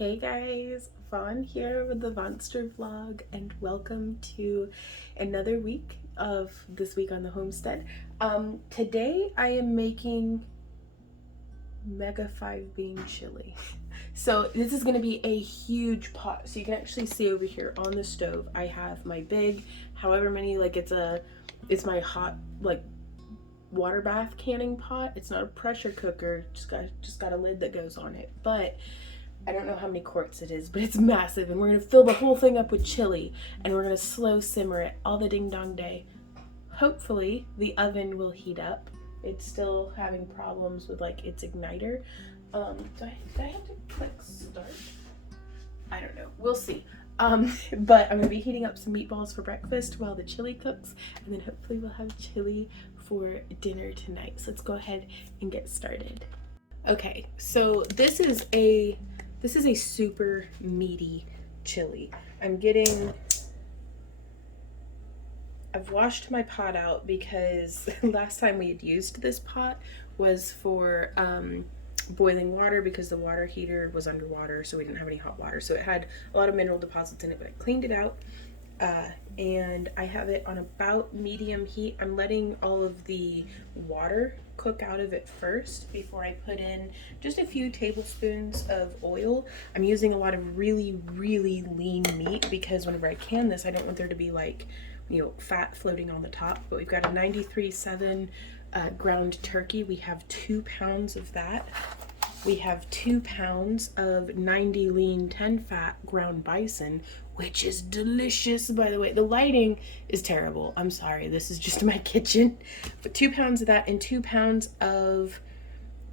Hey guys, Vaughn here with the Monster Vlog, and welcome to another week of This Week on the Homestead. Today I am making Mega 5 bean chili. So this is going to be a huge pot. So you can actually see over here on the stove I have my big, however many, like it's my hot like water bath canning pot. It's not a pressure cooker, just got a lid that goes on it, but I don't know how many quarts it is, but it's massive, and we're gonna fill the whole thing up with chili, and we're gonna slow simmer it all the ding dong day. Hopefully the oven will heat up. It's still having problems with like its igniter. Do I have to click start? I don't know, we'll see. But I'm gonna be heating up some meatballs for breakfast while the chili cooks, and then hopefully we'll have chili for dinner tonight. So let's go ahead and get started. Okay, so this is a super meaty chili. I've washed my pot out because last time we had used this pot was for boiling water, because the water heater was underwater, so we didn't have any hot water. So it had a lot of mineral deposits in it, but I cleaned it out. And I have it on about medium heat. I'm letting all of the water cook out of it first before I put in just a few tablespoons of oil. I'm using a lot of really lean meat because whenever I can this, I don't want there to be like, you know, fat floating on the top. But we've got a 93.7 ground turkey. We have 2 pounds of that. We have 2 pounds of 90 lean 10 fat ground bison, which is delicious, by the way. The lighting is terrible. I'm sorry. This is just my kitchen. But 2 pounds of that, and 2 pounds of,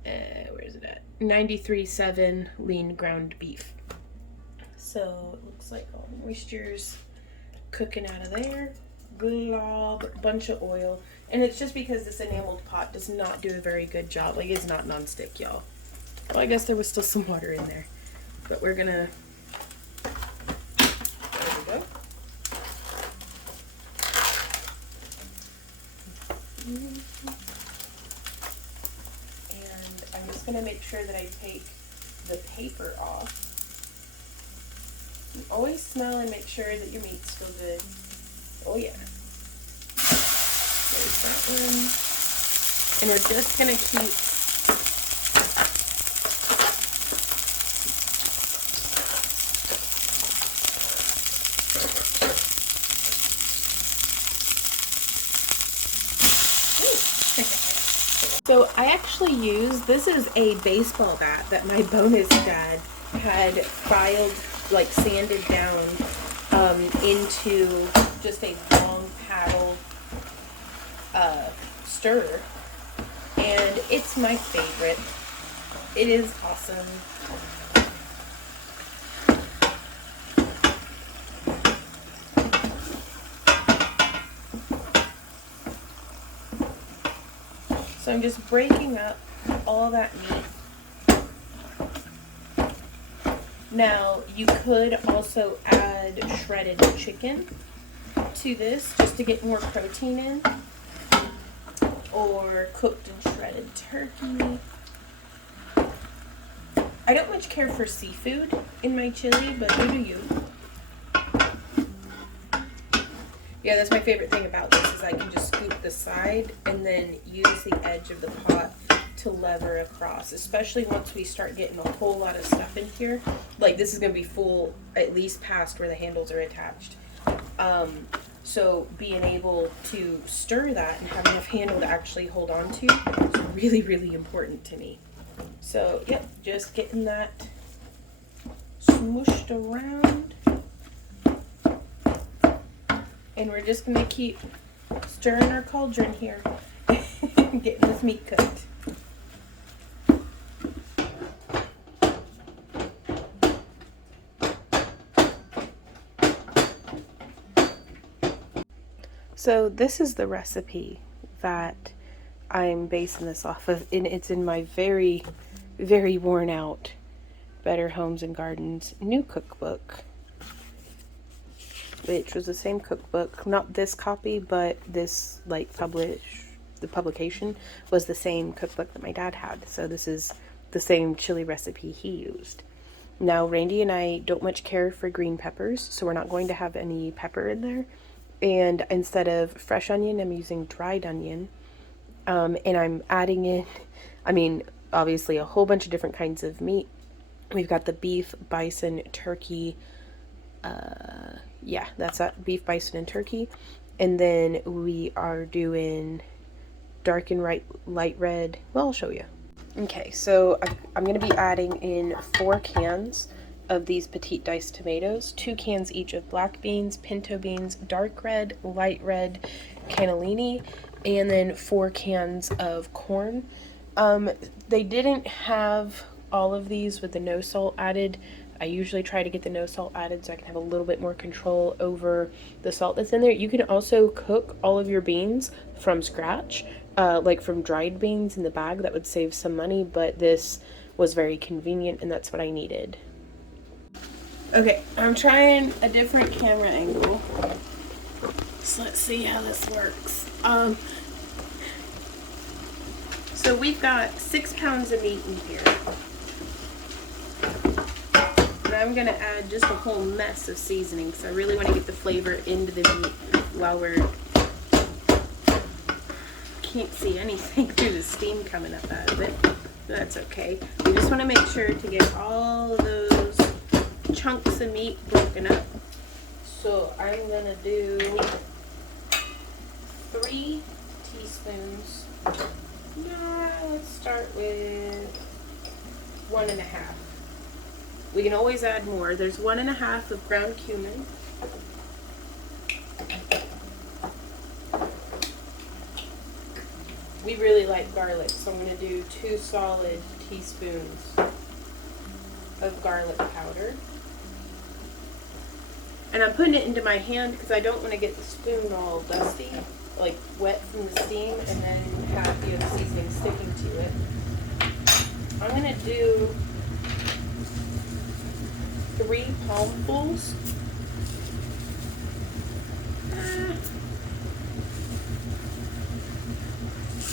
where is it at? 93.7 lean ground beef. So it looks like all the moisture's cooking out of there. Glob, bunch of oil. And it's just because this enameled pot does not do a very good job. Like, it's not nonstick, y'all. Well, I guess there was still some water in there, but we're gonna, there we go. And I'm just gonna make sure that I take the paper off. You always smell and make sure that your meat's still good. Oh yeah. There's that one. And we're just gonna keep So I actually use, this is a baseball bat that my bonus dad had filed, like sanded down into just a long paddle stirrer. And it's my favorite. It is awesome. So I'm just breaking up all that meat. Now, you could also add shredded chicken to this just to get more protein in, or cooked and shredded turkey. I don't much care for seafood in my chili, but you do you. Yeah, that's my favorite thing about this, is I can just scoop the side and then use the edge of the pot to lever across, especially once we start getting a whole lot of stuff in here. Like, this is going to be full at least past where the handles are attached. So being able to stir that and have enough handle to actually hold on to is really important to me. So, yep, just getting that smooshed around. And we're just going to keep stirring our cauldron here, getting this meat cooked. So this is the recipe that I'm basing this off of, and it's in my very worn out Better Homes and Gardens new cookbook, which was the same cookbook, not this copy, but this like the publication was the same cookbook that my dad had. So this is the same chili recipe he used. Now, Randy and I don't much care for green peppers, so we're not going to have any pepper in there. And instead of fresh onion, I'm using dried onion. And I'm adding in, I mean, obviously a whole bunch of different kinds of meat. We've got the beef, bison, turkey. Yeah, that's that, beef, bison, and turkey. And then we are doing dark and light red. Well, I'll show you. Okay, so I'm going to be adding in 4 cans of these petite diced tomatoes, 2 cans each of black beans, pinto beans, dark red, light red, cannellini, and then 4 cans of corn. They didn't have all of these with the no salt added. I usually try to get the no salt added so I can have a little bit more control over the salt that's in there. You can also cook all of your beans from scratch, like from dried beans in the bag. That would save some money, but this was very convenient and that's what I needed. Okay, I'm trying a different camera angle. So let's see how this works. So we've got 6 pounds of meat in here. And I'm going to add just a whole mess of seasoning, so I really want to get the flavor into the meat while we're... Can't see anything through the steam coming up out of it. That's okay. We just want to make sure to get all of those chunks of meat broken up. So I'm going to do 3 teaspoons. Yeah, let's start with 1.5. We can always add more. There's 1.5 of ground cumin. We really like garlic, so I'm going to do 2 solid teaspoons of garlic powder. And I'm putting it into my hand because I don't want to get the spoon all dusty, like wet from the steam, and then have the other seasoning sticking to it. I'm going to do 3 palmfuls.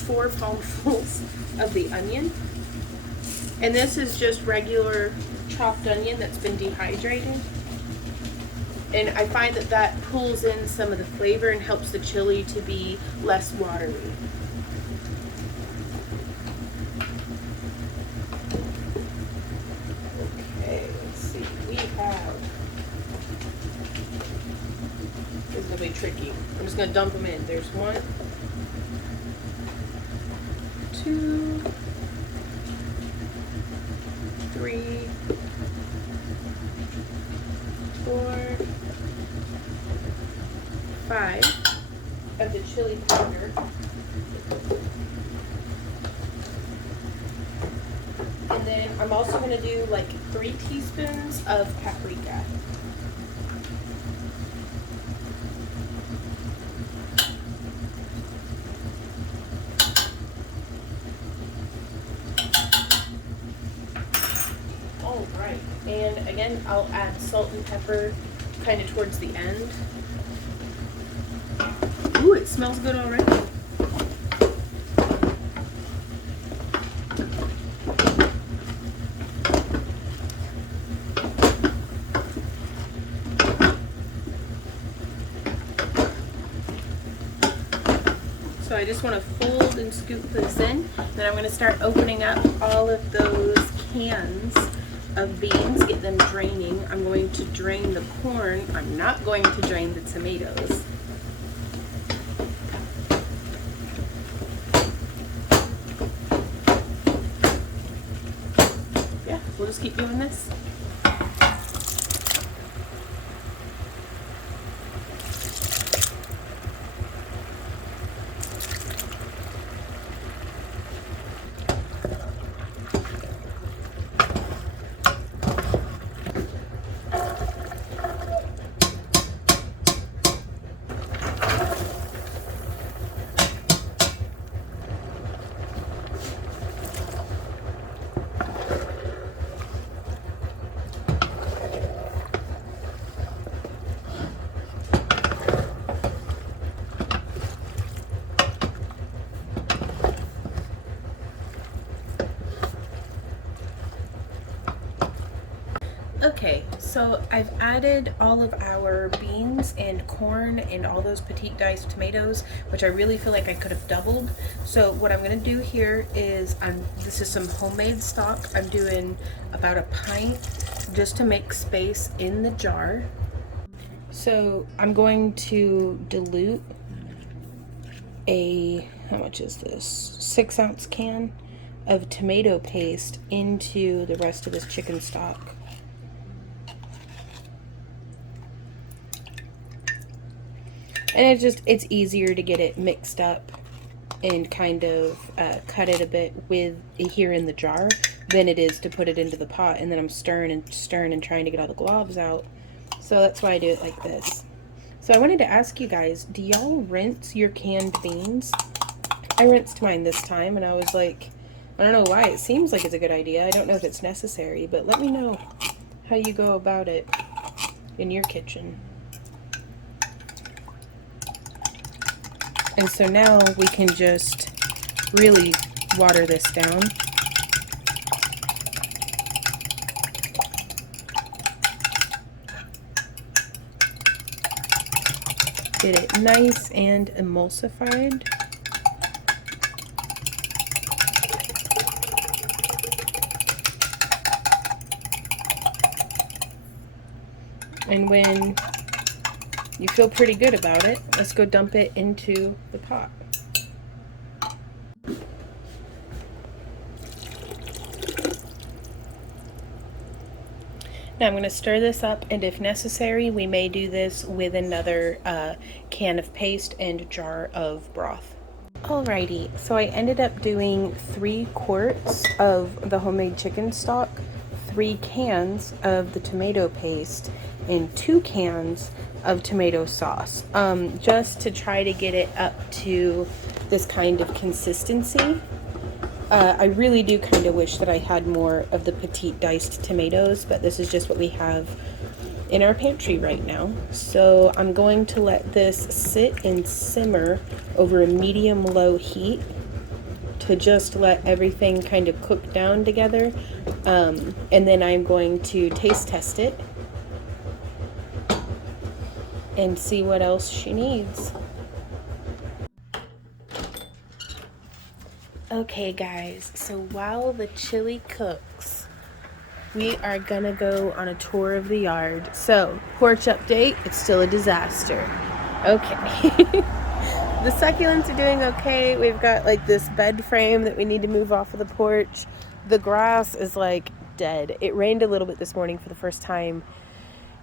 4 palmfuls of the onion. And this is just regular chopped onion that's been dehydrated. And I find that that pulls in some of the flavor and helps the chili to be less watery. Okay, let's see. We have... This is going to be tricky. I'm just going to dump them in. There's 1, 2, 3, 4, 5 of the chili powder. And then I'm also going to do like 3 teaspoons of paprika. All right. And again, I'll add salt and pepper kind of towards the end. Ooh, it smells good already. So I just want to fold and scoop this in. Then I'm going to start opening up all of those cans of beans, get them draining. I'm going to drain the corn. I'm not going to drain the tomatoes. Yeah, we'll just keep doing this. Okay, so I've added all of our beans and corn and all those petite diced tomatoes, which I really feel like I could have doubled. So what I'm gonna do here is, this is some homemade stock. I'm doing about a pint just to make space in the jar. So I'm going to dilute how much is this? 6-ounce can of tomato paste into the rest of this chicken stock. And it's easier to get it mixed up and kind of cut it a bit with here in the jar than it is to put it into the pot. And then I'm stirring and trying to get all the globs out. So that's why I do it like this. So I wanted to ask you guys, do y'all rinse your canned beans? I rinsed mine this time and I was like, I don't know why. It seems like it's a good idea. I don't know if it's necessary, but let me know how you go about it in your kitchen. And so now we can just really water this down. Get it nice and emulsified. And when you feel pretty good about it, let's go dump it into the pot. Now I'm going to stir this up, and if necessary, we may do this with another can of paste and jar of broth. Alrighty, so I ended up doing 3 quarts of the homemade chicken stock, 3 cans of the tomato paste, and 2 cans of tomato sauce, just to try to get it up to this kind of consistency. I really do kind of wish that I had more of the petite diced tomatoes, but this is just what we have in our pantry right now. So I'm going to let this sit and simmer over a medium-low heat to just let everything kind of cook down together. And then I'm going to taste test it and see what else she needs. Okay guys, so while the chili cooks, we are gonna go on a tour of the yard. So, porch update, it's still a disaster. Okay. The succulents are doing okay. We've got like this bed frame that we need to move off of the porch. The grass is like dead. It rained a little bit this morning for the first time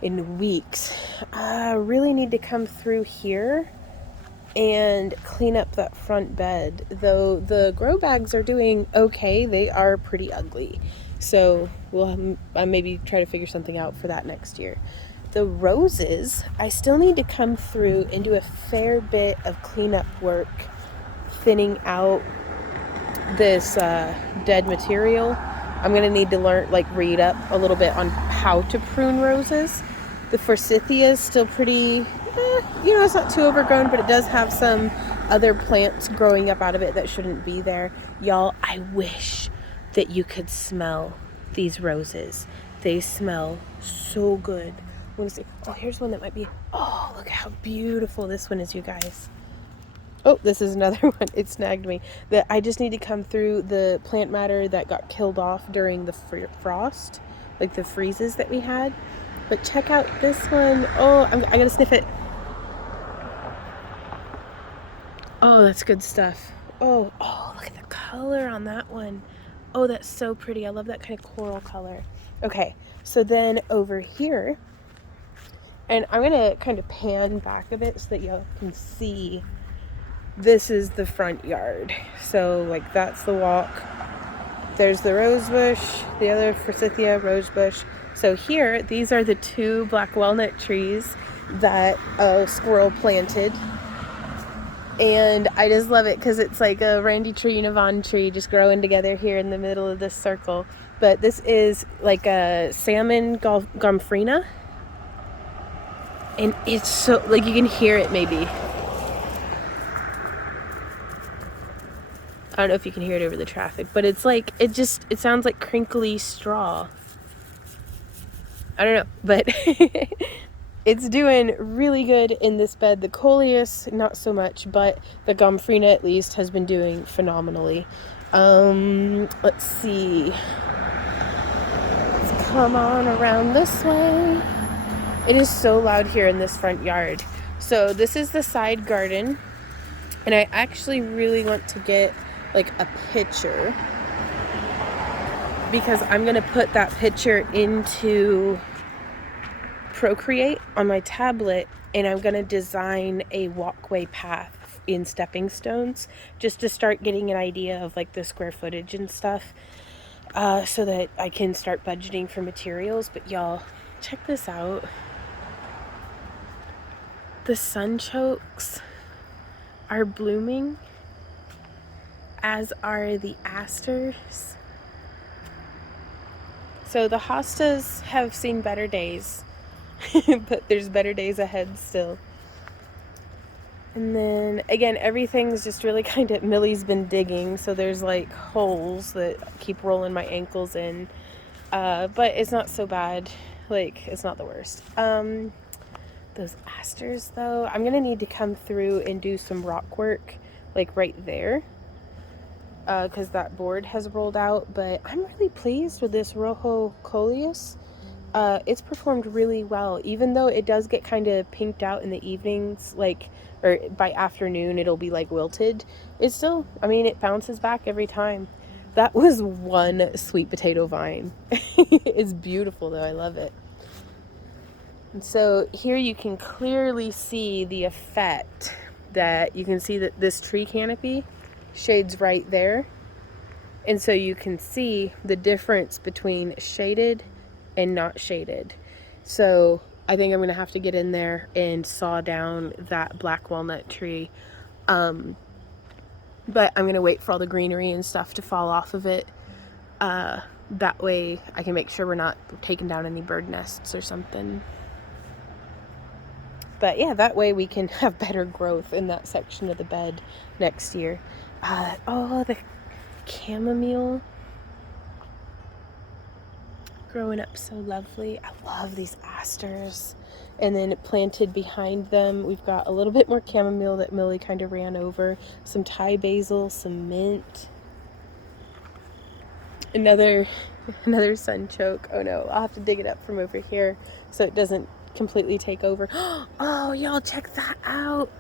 in weeks. I really need to come through here and clean up that front bed. Though the grow bags are doing okay, they are pretty ugly. So we'll maybe try to figure something out for that next year. The roses, I still need to come through and do a fair bit of cleanup work, thinning out this dead material. I'm gonna need to read up a little bit on how to prune roses. The forsythia is still pretty, it's not too overgrown, but it does have some other plants growing up out of it that shouldn't be there. Y'all, I wish that you could smell these roses. They smell so good. I want to see. Oh, here's one that might be. Oh, look how beautiful this one is, you guys. Oh, this is another one. It snagged me. I just need to come through the plant matter that got killed off during the frost, like the freezes that we had. But check out this one. Oh, I gotta sniff it. Oh, that's good stuff. Oh, look at the color on that one. Oh, that's so pretty. I love that kind of coral color. Okay, so then over here, and I'm gonna kind of pan back a bit so that y'all can see. This is the front yard. So like that's the walk. There's the rose bush, the other forsythia rose bush. So here, these are the 2 black walnut trees that a squirrel planted. And I just love it because it's like a Randy tree and a Vaughn tree just growing together here in the middle of this circle. But this is like a salmon gomphrena. And it's so, like you can hear it maybe. I don't know if you can hear it over the traffic, but it's like, it sounds like crinkly straw. I don't know, but it's doing really good in this bed. The coleus, not so much, but the gomphrena at least has been doing phenomenally. Let's see. Let's come on around this way. It is so loud here in this front yard. So this is the side garden, and I actually really want to get like a picture, because I'm gonna put that picture into Procreate on my tablet, and I'm gonna design a walkway path in stepping stones just to start getting an idea of like the square footage and stuff, so that I can start budgeting for materials. But y'all, check this out. The sunchokes are blooming, as are the asters. So the hostas have seen better days, but there's better days ahead still. And then again, everything's just really kind of, Millie's been digging, so there's like holes that keep rolling my ankles in, but it's not so bad. Like, it's not the worst. Those asters though, I'm gonna need to come through and do some rock work like right there, because that board has rolled out. But I'm really pleased with this Rojo Coleus. It's performed really well, even though it does get kind of pinked out in the evenings, like, or by afternoon it'll be like wilted. It's still, I mean, it bounces back every time. That was one sweet potato vine. It's beautiful though, I love it. And so here you can clearly see the effect, that you can see that this tree canopy shades right there. And so you can see the difference between shaded and not shaded. So I think I'm going to have to get in there and saw down that black walnut tree. But I'm going to wait for all the greenery and stuff to fall off of it. That way I can make sure we're not taking down any bird nests or something. But yeah, that way we can have better growth in that section of the bed next year. Oh, the chamomile growing up so lovely. I love these asters. And then planted behind them, we've got a little bit more chamomile that Millie kind of ran over, some Thai basil, some mint, another sunchoke. Oh no, I'll have to dig it up from over here so it doesn't completely take over. Oh, y'all, check that out.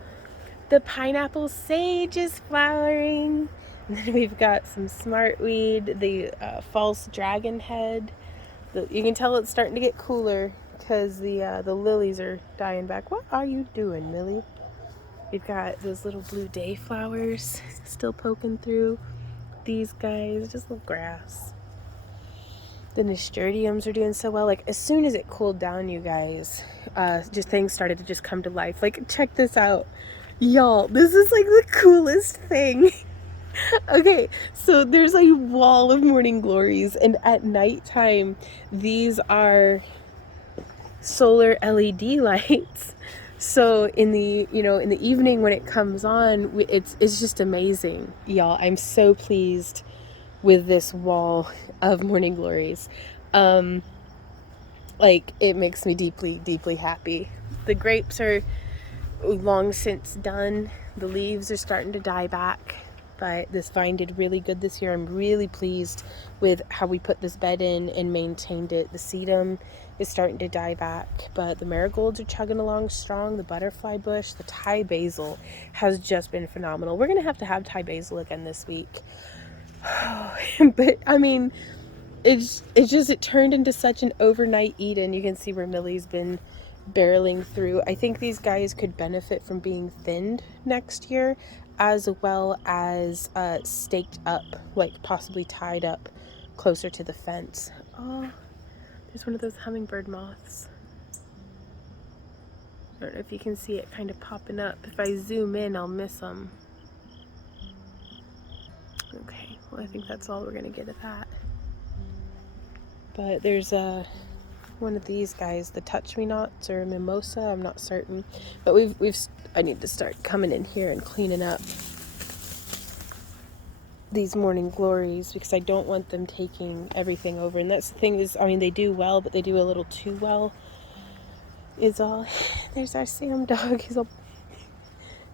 The pineapple sage is flowering. And then we've got some smartweed, the false dragon head. You can tell it's starting to get cooler because the lilies are dying back. What are you doing, Millie? We've got those little blue day flowers still poking through. These guys, just little grass. The nasturtiums are doing so well. Like, as soon as it cooled down, you guys, just things started to just come to life. Like, check this out. Y'all, this is like the coolest thing. Okay, so there's a wall of morning glories, and at nighttime, these are solar LED lights. So in the evening when it comes on, it's just amazing, y'all. I'm so pleased with this wall of morning glories. Like, it makes me deeply, deeply happy. The grapes are long since done. The leaves are starting to die back, but this vine did really good this year. I'm really pleased with how we put this bed in and maintained it. The sedum is starting to die back, but the marigolds are chugging along strong. The butterfly bush, the Thai basil has just been phenomenal. We're gonna have to have Thai basil again this week. But I mean, it turned into such an overnight Eden. You can see where Millie's been barreling through. I think these guys could benefit from being thinned next year, as well as staked up, like possibly tied up closer to the fence. Oh, there's one of those hummingbird moths. I don't know if you can see it kind of popping up. If I zoom in, I'll miss them. Okay, well, I think that's all we're gonna get of that. But there's one of these guys, the touch me nots or mimosa, I'm not certain. But I need to start coming in here and cleaning up. these morning glories because I don't want them taking everything over. And that's the thing is, I mean, they do well, but they do a little too well is all. There's our Sam dog. He's all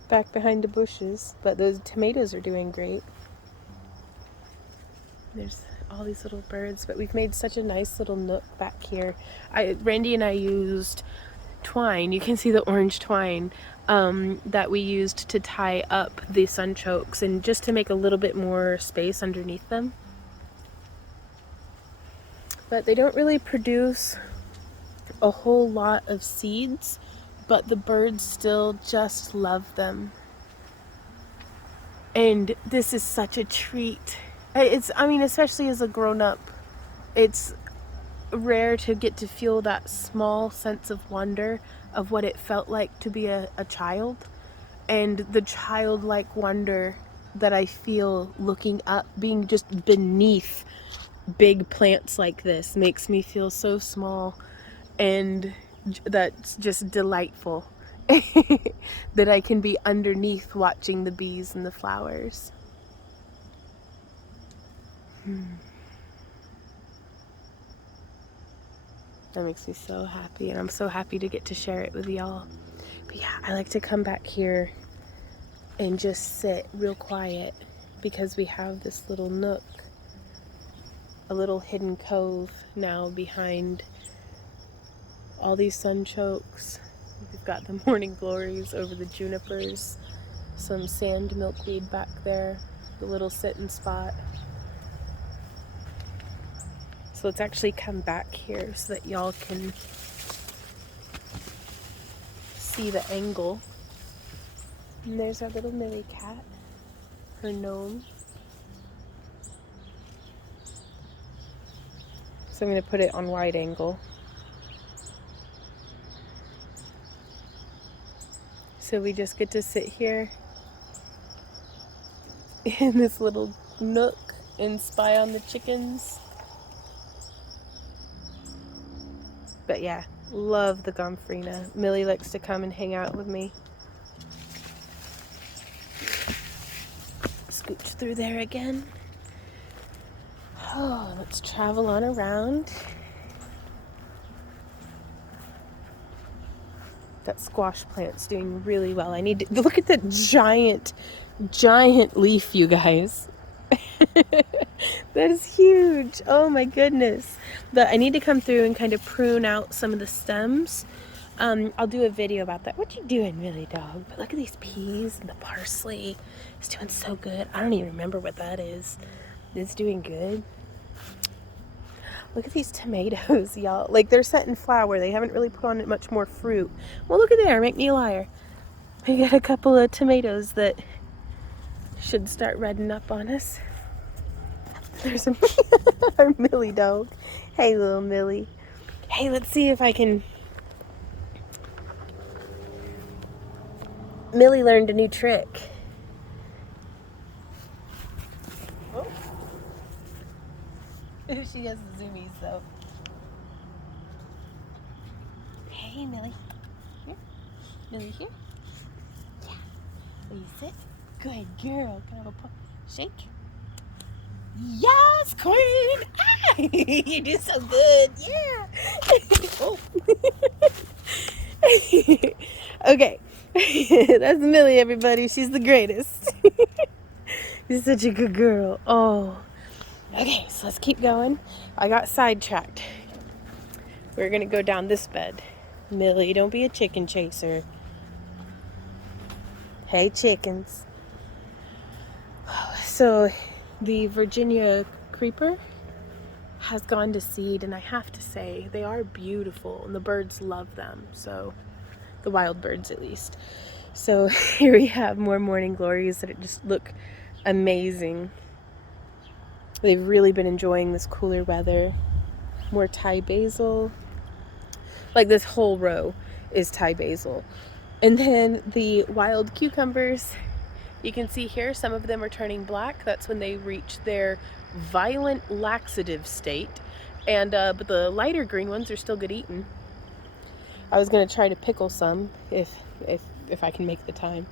back behind the bushes. But those tomatoes are doing great. There's all these little birds, but we've made such a nice little nook back here. Randy and I used twine. You can see the orange twine that we used to tie up the sunchokes and just to make a little bit more space underneath them. But they don't really produce a whole lot of seeds, but the birds still just love them. And this is such a treat. I mean, especially as a grown-up, it's rare to get to feel that small sense of wonder of what it felt like to be a child, and the childlike wonder that I feel looking up, being just beneath big plants like this makes me feel so small, and that's just delightful that I can be underneath watching the bees and the flowers. That makes me so happy, and I'm so happy to get to share it with y'all. But yeah, I like to come back here and just sit real quiet because we have this little nook, a little hidden cove now behind all these sunchokes. We've got the morning glories over the junipers, some sand milkweed back there, the little sitting spot. So let's actually come back here so that y'all can see the angle. And there's our little Millie cat, her gnome. So I'm going to put it on wide angle. So we just get to sit here in this little nook and spy on the chickens. But yeah, love the gomphrena. Millie likes to come and hang out with me. Scooch through there again. Oh, let's travel on around. That squash plant's doing really well. I need to look at that giant leaf, you guys. That is huge. Oh my goodness. But I need to come through and kind of prune out some of the stems. I'll do a video about that. What you doing, Millie dog? But look at these peas and the parsley. It's doing so good. I don't even remember what that is. It's doing good. Look at these tomatoes, y'all. Like, they're set in flower. They haven't really put on much more fruit. Well, look at there. Make me a liar. We got a couple of tomatoes that should start reddening up on us. There's our Millie dog. Hey, little Millie. Hey, let's see if I can... Millie learned a new trick. Oh. She has the zoomies, though. Hey, Millie. Here. Millie, here. Yeah. Will you sit? Good girl. Can I have a shake? Yes, queen! Ah, you do so good. Yeah. Oh. Okay. That's Millie, everybody. She's the greatest. She's such a good girl. Oh. Okay, so let's keep going. I got sidetracked. We're going to go down this bed. Millie, don't be a chicken chaser. Hey, chickens. So... the Virginia creeper has gone to seed, and I have to say, they are beautiful, and the birds love them, so, the wild birds at least. So here we have more morning glories that just look amazing. They've really been enjoying this cooler weather. More Thai basil. Like, this whole row is Thai basil. And then the wild cucumbers. You can see here, some of them are turning black. That's when they reach their violent laxative state. And but the lighter green ones are still good eating. I was gonna try to pickle some if I can make the time.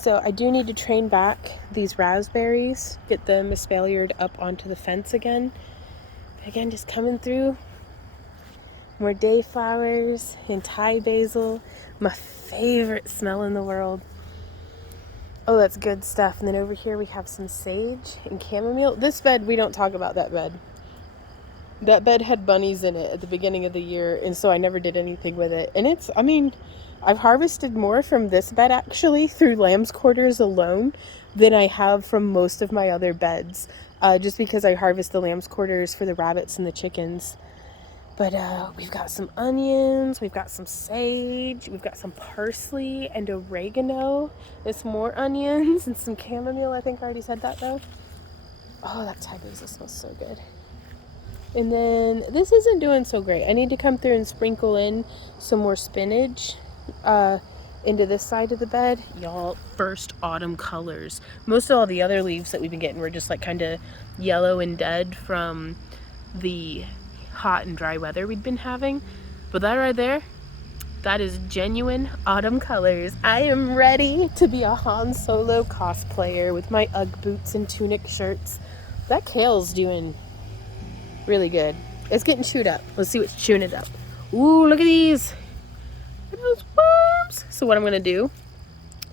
So I do need to train back these raspberries, get them espaliered up onto the fence again. Again, just coming through. More dayflowers and Thai basil. My favorite smell in the world. Oh, that's good stuff. And then over here we have some sage and chamomile. This bed, we don't talk about that bed. That bed had bunnies in it at the beginning of the year, and so I never did anything with it. And it's, I mean, I've harvested more from this bed actually through lamb's quarters alone than I have from most of my other beds. Just because I harvest the lamb's quarters for the rabbits and the chickens. But we've got some onions, we've got some sage, we've got some parsley and oregano. There's more onions and some chamomile. I think I already said that though. Oh, that Thai basil smells so good. And then this isn't doing so great. I need to come through and sprinkle in some more spinach into this side of the bed. Y'all, first autumn colors. Most of all the other leaves that we've been getting were just like kind of yellow and dead from the hot and dry weather we'd been having. But that right there, that is genuine autumn colors. I am ready to be a Han Solo cosplayer with my Ugg boots and tunic shirts. That kale's doing really good. It's getting chewed up. Let's see what's chewing it up. Ooh, look at these. Look at those worms. So what I'm going to do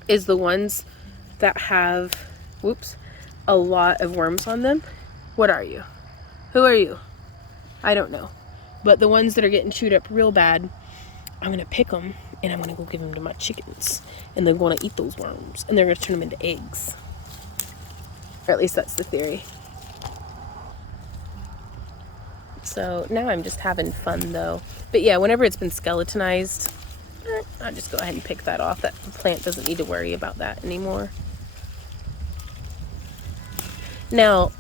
is the ones that have, whoops, a lot of worms on them. What are you? Who are you? I don't know. But the ones that are getting chewed up real bad, I'm going to pick them and I'm going to go give them to my chickens. And they're going to eat those worms. And they're going to turn them into eggs. Or at least that's the theory. So now I'm just having fun though. But yeah, whenever it's been skeletonized, I'll just go ahead and pick that off. That plant doesn't need to worry about that anymore. Now,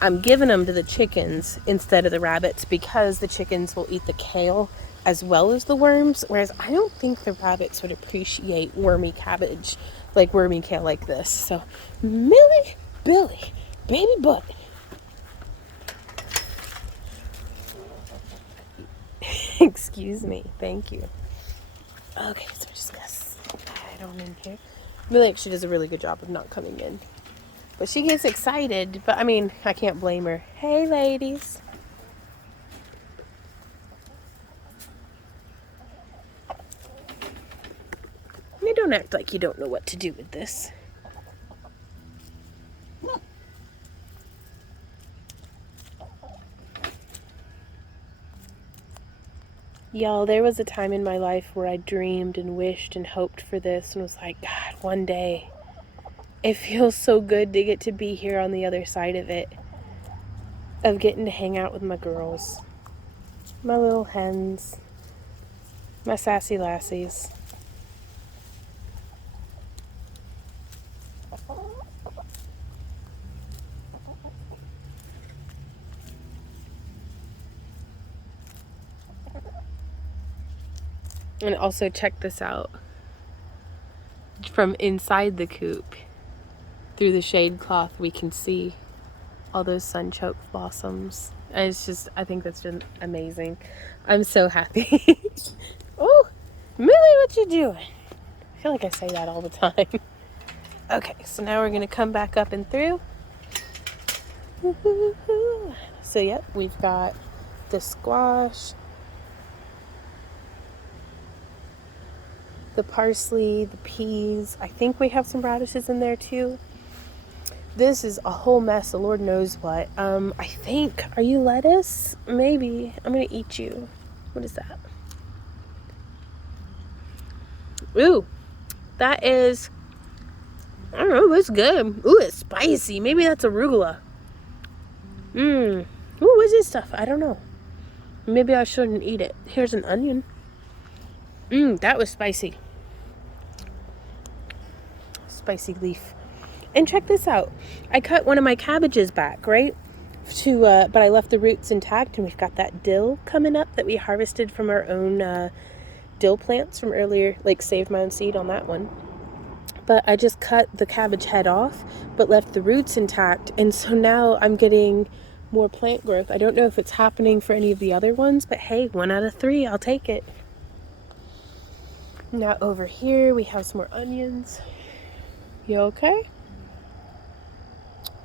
I'm giving them to the chickens instead of the rabbits because the chickens will eat the kale as well as the worms, whereas I don't think the rabbits would appreciate wormy cabbage, like wormy kale like this. So, Millie, Billy, baby butt. Excuse me, thank you. Okay, so we're just gonna slide on in here. Millie actually does a really good job of not coming in. But she gets excited, but I mean, I can't blame her. Hey, ladies. You don't act like you don't know what to do with this. Y'all, there was a time in my life where I dreamed and wished and hoped for this and was like, God, one day. It feels so good to get to be here on the other side of it. Of getting to hang out with my girls. My little hens. My sassy lassies. And also check this out. From inside the coop, through the shade cloth, we can see all those sunchoke blossoms. And it's just, I think that's just amazing. I'm so happy. Oh, Millie, what you doing? I feel like I say that all the time. Okay, so now we're gonna come back up and through. So yep, we've got the squash, the parsley, the peas. I think we have some radishes in there too. This is a whole mess, the Lord knows what. I think, are you lettuce? Maybe. I'm gonna eat you. What is that? Ooh, that is, I don't know, it's good. Ooh, it's spicy. Maybe that's arugula. Ooh, what's this stuff? I don't know. Maybe I shouldn't eat it. Here's an onion. That was spicy. Spicy leaf. And check this out. I cut one of my cabbages back, right? But I left the roots intact, and we've got that dill coming up that we harvested from our own dill plants from earlier, like saved my own seed on that one. But I just cut the cabbage head off, but left the roots intact, and so now I'm getting more plant growth. I don't know if it's happening for any of the other ones, but hey, 1 out of 3, I'll take it. Now over here we have some more onions. You okay?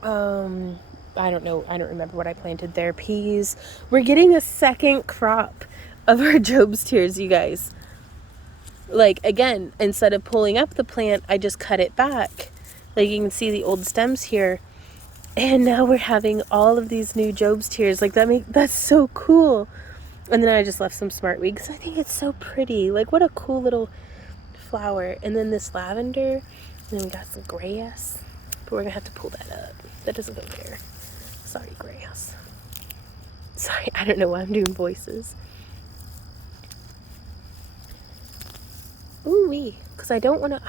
I don't know. I don't remember what I planted there. Peas. We're getting a second crop of our Job's tears, you guys. Like, again, instead of pulling up the plant, I just cut it back. Like, you can see the old stems here. And now we're having all of these new Job's tears. Like, that's so cool. And then I just left some smartweed because I think it's so pretty. Like, what a cool little flower. And then this lavender. And then we got some grass. But we're going to have to pull that up. That doesn't go there. Sorry, grass. Sorry, I don't know why I'm doing voices. Ooh-wee. Because I don't want to...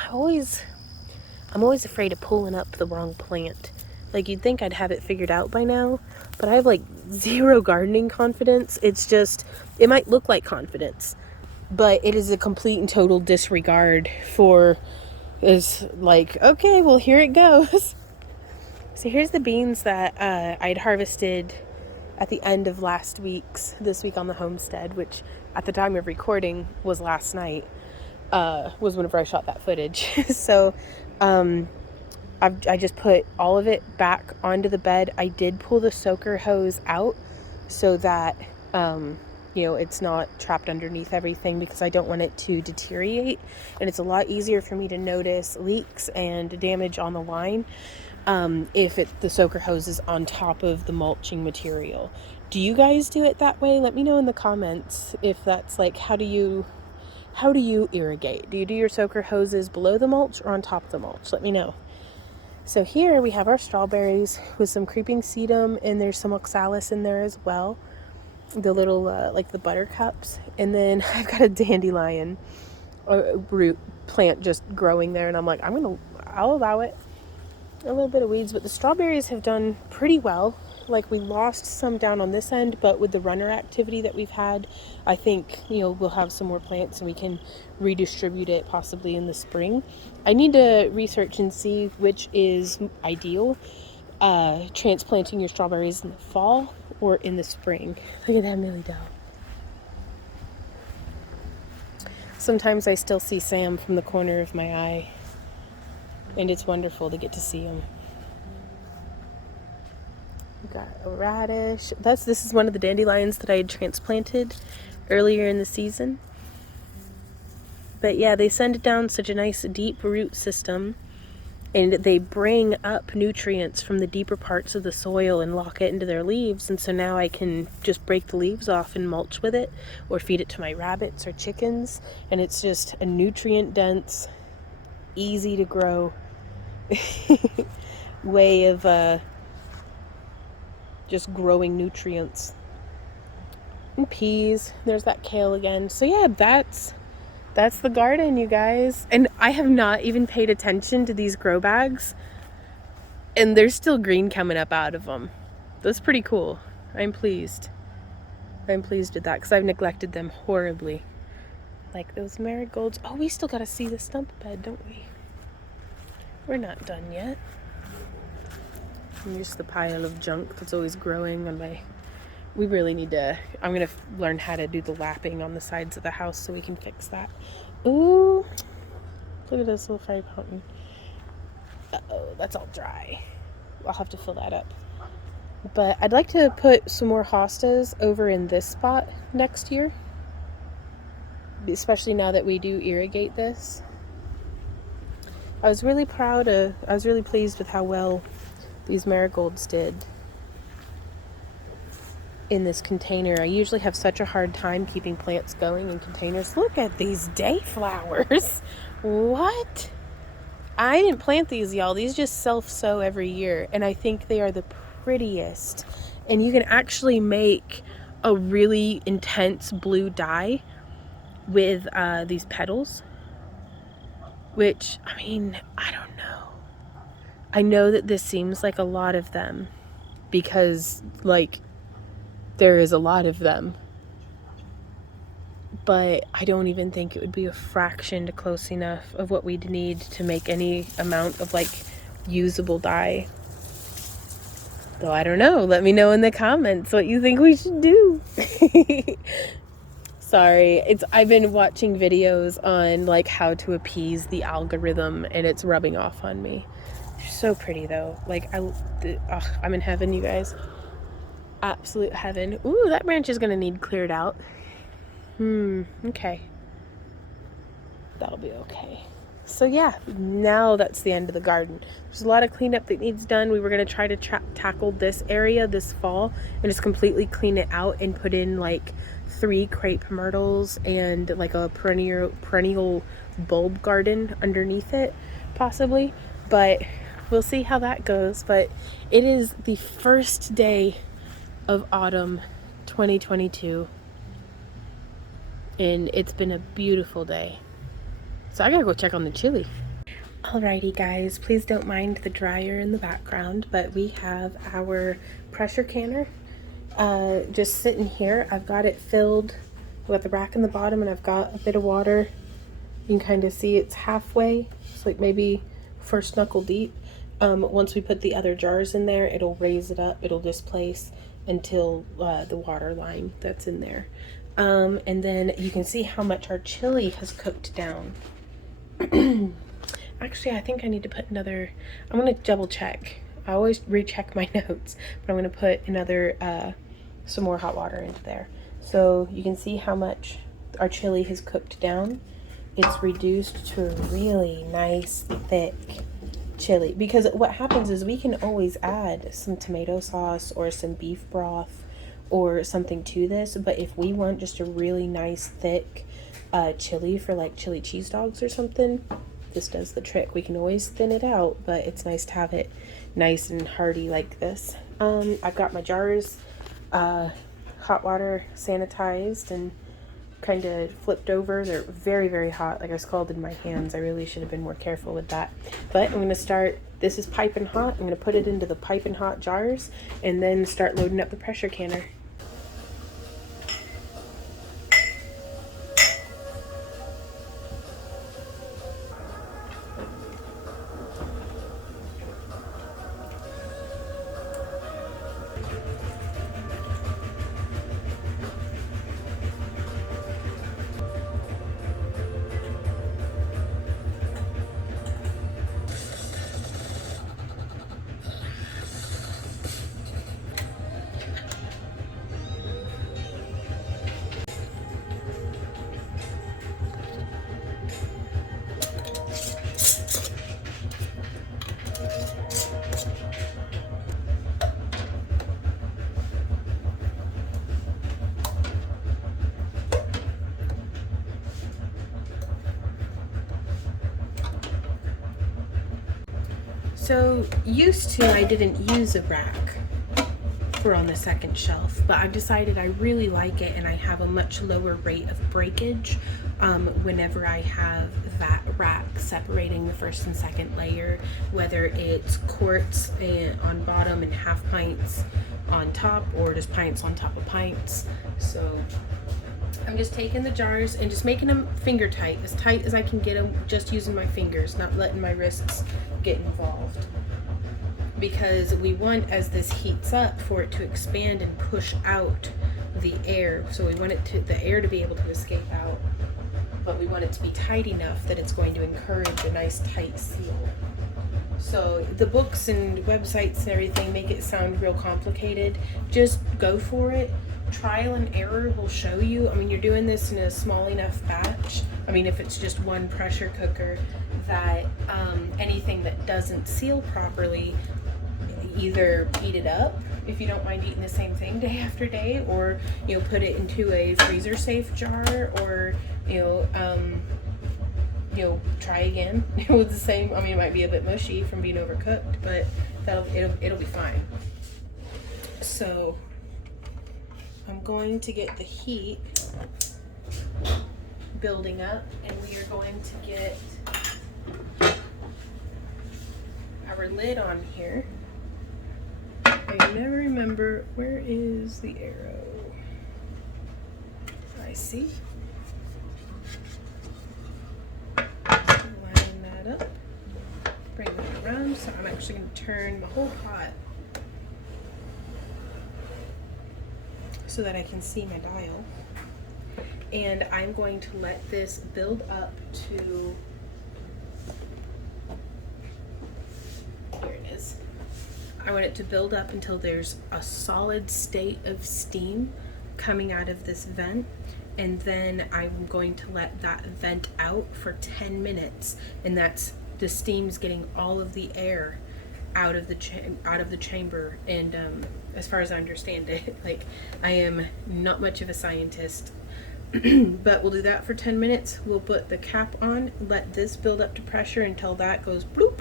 I'm always afraid of pulling up the wrong plant. Like, you'd think I'd have it figured out by now. But I have, like, zero gardening confidence. It's just... It might look like confidence. But it is a complete and total disregard for... Is like, okay, well, here it goes. So here's the beans that I'd harvested at the end of this week on the homestead, which at the time of recording was last night, was whenever I shot that footage. So I just put all of it back onto the bed. I did pull the soaker hose out so that, it's not trapped underneath everything because I don't want it to deteriorate. And it's a lot easier for me to notice leaks and damage on the line if the soaker hose is on top of the mulching material. Do you guys do it that way? Let me know in the comments if that's like, how do you irrigate? Do you do your soaker hoses below the mulch or on top of the mulch? Let me know. So here we have our strawberries with some creeping sedum, and there's some oxalis in there as well. The little, like the buttercups. And then I've got a dandelion root plant just growing there, and I'm like, I'll allow it. A little bit of weeds, but the strawberries have done pretty well. Like, we lost some down on this end, but with the runner activity that we've had, I think, we'll have some more plants and we can redistribute it possibly in the spring. I need to research and see which is ideal, transplanting your strawberries in the fall or in the spring. Look at that Millie Dell. Sometimes I still see Sam from the corner of my eye, and it's wonderful to get to see him. We've got a radish. This is one of the dandelions that I had transplanted earlier in the season. But yeah, they send down such a nice deep root system, and they bring up nutrients from the deeper parts of the soil and lock it into their leaves. And so now I can just break the leaves off and mulch with it, or feed it to my rabbits or chickens. And it's just a nutrient dense, easy to grow way of just growing nutrients. And peas. There's that kale again. So yeah, that's the garden, you guys. And I have not even paid attention to these grow bags, and there's still green coming up out of them. That's pretty cool. I'm pleased with that because I've neglected them horribly. Like those marigolds. Oh, we still gotta see the stump bed, don't we? We're not done yet. And here's the pile of junk that's always growing on my... We really need to... I'm going to learn how to do the lapping on the sides of the house so we can fix that. Ooh. Look at this little fire fountain. Uh-oh, that's all dry. I'll have to fill that up. But I'd like to put some more hostas over in this spot next year. Especially now that we do irrigate this. I was really pleased with how well these marigolds did in this container. I usually have such a hard time keeping plants going in containers. Look at these dayflowers. What? I didn't plant these, y'all. These just self-sow every year, and I think they are the prettiest. And you can actually make a really intense blue dye with these petals, which, I mean, I don't know. I know that this seems like a lot of them because, like, there is a lot of them, but I don't even think it would be a fraction to close enough of what we'd need to make any amount of, like, usable dye. Though I don't know. Let me know in the comments what you think we should do. Sorry, I've been watching videos on like how to appease the algorithm, and it's rubbing off on me. They're so pretty though. Like I'm in heaven, you guys. Absolute heaven. Ooh, that branch is gonna need cleared out. Okay. That'll be okay. So yeah, now that's the end of the garden. There's a lot of cleanup that needs done. We were gonna try to tackle this area this fall and just completely clean it out and put in like 3 crepe myrtles and like a perennial bulb garden underneath it, possibly. But we'll see how that goes. But it is the first day of autumn 2022, and it's been a beautiful day. So I gotta go check on the chili. Alrighty guys, please don't mind the dryer in the background, but we have our pressure canner just sitting here. I've got it filled. I've got the rack in the bottom and I've got a bit of water. You can kind of see it's halfway. It's like maybe first knuckle deep. Once we put the other jars in there, it'll raise it up. It'll displace until the water line that's in there. And then you can see how much our chili has cooked down. Actually, I think I need to put another, I'm going to double check. I always recheck my notes, but I'm going to put another, some more hot water into there. So you can see how much our chili has cooked down. It's reduced to a really nice, thick chili. Because what happens is we can always add some tomato sauce or some beef broth or something to this. But if we want just a really nice, thick chili for like chili cheese dogs or something, this does the trick. We can always thin it out, but it's nice to have it nice and hearty like this. I've got my jars hot water sanitized and kind of flipped over. They're very, very hot. Like I scalded my hands. I really should have been more careful with that. But I'm going to start, this is piping hot. I'm going to put it into the piping hot jars and then start loading up the pressure canner. So used to I didn't use a rack for on the second shelf, but I've decided I really like it and I have a much lower rate of breakage whenever I have that rack separating the first and second layer, whether it's quarts on bottom and half pints on top or just pints on top of pints. So I'm just taking the jars and just making them finger tight as I can get them, just using my fingers, not letting my wrists get involved. Because we want, as this heats up, for it to expand and push out the air. So we want the air to be able to escape out, but we want it to be tight enough that it's going to encourage a nice tight seal. So the books and websites and everything make it sound real complicated. Just go for it. Trial and error will show you. I mean, you're doing this in a small enough batch. I mean, if it's just one pressure cooker, that anything that doesn't seal properly, either eat it up if you don't mind eating the same thing day after day, or put it into a freezer safe jar, or try again with the same. I mean, it might be a bit mushy from being overcooked, but it'll be fine. So I'm going to get the heat building up, and we are going to get our lid on here. I never remember, where is the arrow? I see. Line that up, bring that around. So I'm actually going to turn the whole pot so that I can see my dial. and I'm going to let this build up to, here it is. I want it to build up until there's a solid state of steam coming out of this vent, and then I'm going to let that vent out for 10 minutes, and that's the steam's getting all of the air out of the chamber. And as far as I understand it, like, I am not much of a scientist, but we'll do that for 10 minutes. We'll put the cap on, let this build up to pressure until that goes bloop,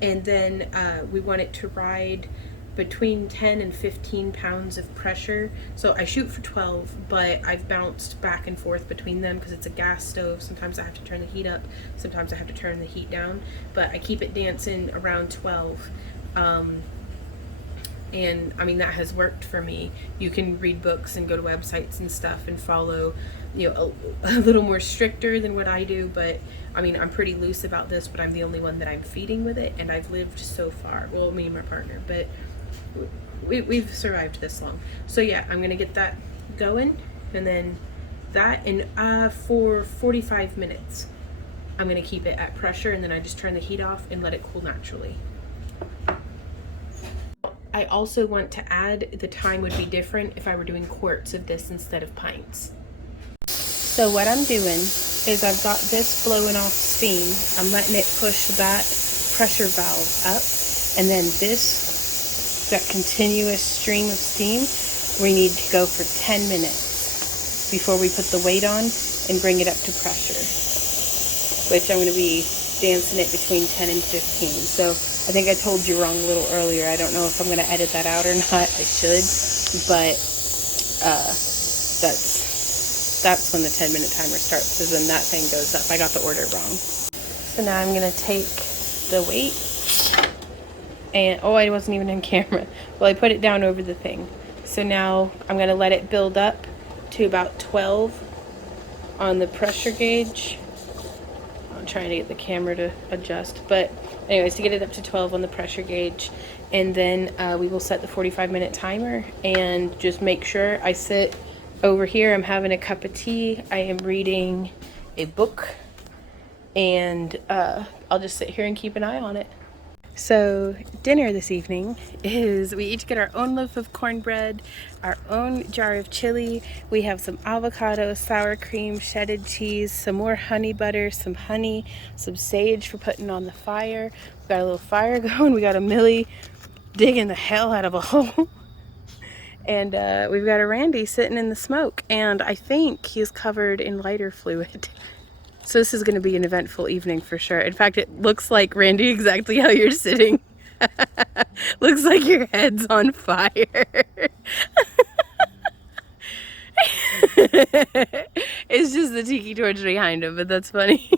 and then we want it to ride between 10 and 15 pounds of pressure. So I shoot for 12, but I've bounced back and forth between them because it's a gas stove. Sometimes I have to turn the heat up, sometimes I have to turn the heat down, but I keep it dancing around 12. And I mean, that has worked for me. You can read books and go to websites and stuff and follow, you know, a little more stricter than what I do, but I mean, I'm pretty loose about this, but I'm the only one that I'm feeding with it, and I've lived so far. Well, me and my partner, but we've survived this long. So yeah, I'm gonna get that going, and then that, and for 45 minutes I'm gonna keep it at pressure, and then I just turn the heat off and let it cool naturally. I also want to add, the time would be different if I were doing quarts of this instead of pints. So what I'm doing is I've got this blowing off steam. I'm letting it push that pressure valve up, and then that continuous stream of steam, we need to go for 10 minutes before we put the weight on and bring it up to pressure, which I'm going to be dancing it between 10 and 15. So I think I told you wrong a little earlier. I don't know if I'm going to edit that out or not. I should, but that's when the 10-minute timer starts, is when that thing goes up. I got the order wrong. So now I'm going to take the weight, and I wasn't even on camera. Well, I put it down over the thing. So now I'm going to let it build up to about 12 on the pressure gauge. I'm trying to get the camera to adjust, but anyways, to get it up to 12 on the pressure gauge, and then we will set the 45-minute timer, and just make sure I sit over here. I'm having a cup of tea. I am reading a book, and I'll just sit here and keep an eye on it. So dinner this evening is, we each get our own loaf of cornbread, our own jar of chili. We have some avocado, sour cream, shredded cheese, some more honey butter, some honey, some sage for putting on the fire. We got a little fire going. We got a Millie digging the hell out of a hole. And we've got a Randy sitting in the smoke, and I think he's covered in lighter fluid. So this is going to be an eventful evening for sure. In fact, it looks like, Randy, exactly how you're sitting. Looks like your head's on fire. It's just the tiki torch behind him, but that's funny.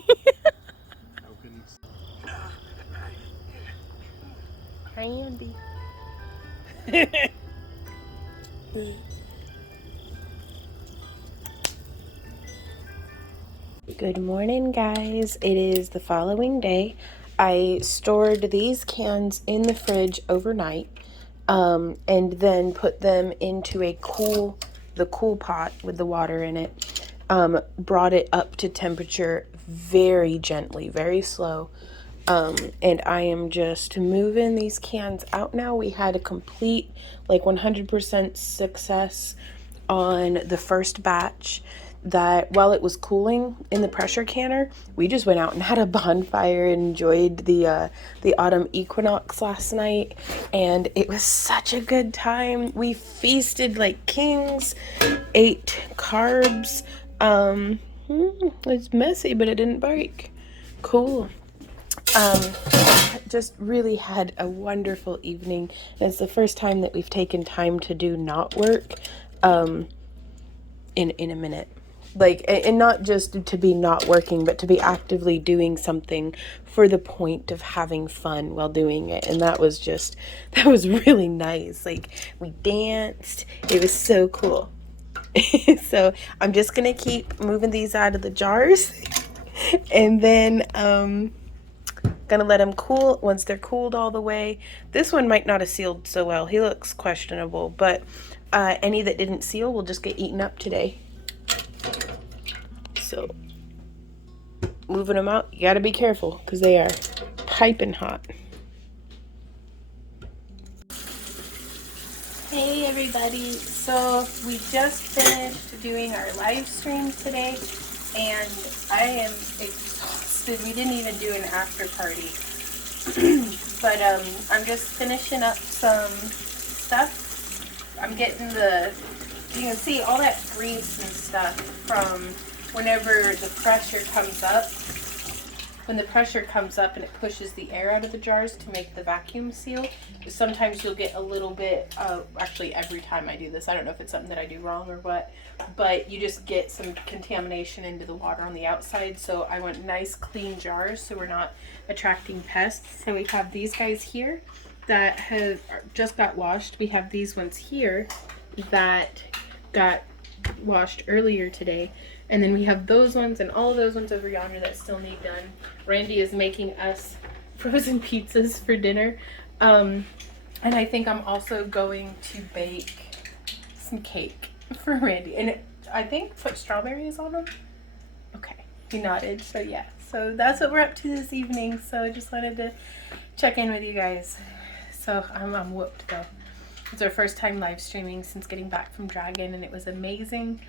Randy. Good morning, guys. It is the following day. I stored these cans in the fridge overnight, and then put them into the cool pot with the water in it. Brought it up to temperature very gently, very slow. And I am just moving these cans out now. We had a complete, like, 100% success on the first batch, that while it was cooling in the pressure canner, we just went out and had a bonfire and enjoyed the autumn equinox last night, and it was such a good time. We feasted like kings, ate carbs. It's messy, but it didn't break. Cool. Just really had a wonderful evening. It's the first time that we've taken time to do not work in a minute. Like, and not just to be not working, but to be actively doing something for the point of having fun while doing it. And that was really nice. Like, we danced. It was so cool. So I'm just gonna keep moving these out of the jars, and then gonna let them cool. Once they're cooled all the way, this one might not have sealed so well. He looks questionable, but any that didn't seal will just get eaten up today. So moving them out, you gotta be careful because they are piping hot. Hey everybody, so we just finished doing our live stream today and I am exhausted. We didn't even do an after party. But I'm just finishing up some stuff. I'm getting you can see all that grease and stuff from whenever the pressure comes up. When the pressure comes up and it pushes the air out of the jars to make the vacuum seal, sometimes you'll get a little bit of, actually every time I do this, I don't know if it's something that I do wrong or what, but you just get some contamination into the water on the outside. So I want nice clean jars so we're not attracting pests. So we have these guys here that have just got washed. We have these ones here that got washed earlier today. And then we have those ones and all of those ones over yonder that still need done. Randy is making us frozen pizzas for dinner. And I think I'm also going to bake some cake for Randy. And I think put strawberries on them. Okay, he nodded. So yeah, so that's what we're up to this evening. So I just wanted to check in with you guys. So I'm whooped though. It's our first time live streaming since getting back from Dragon and it was amazing.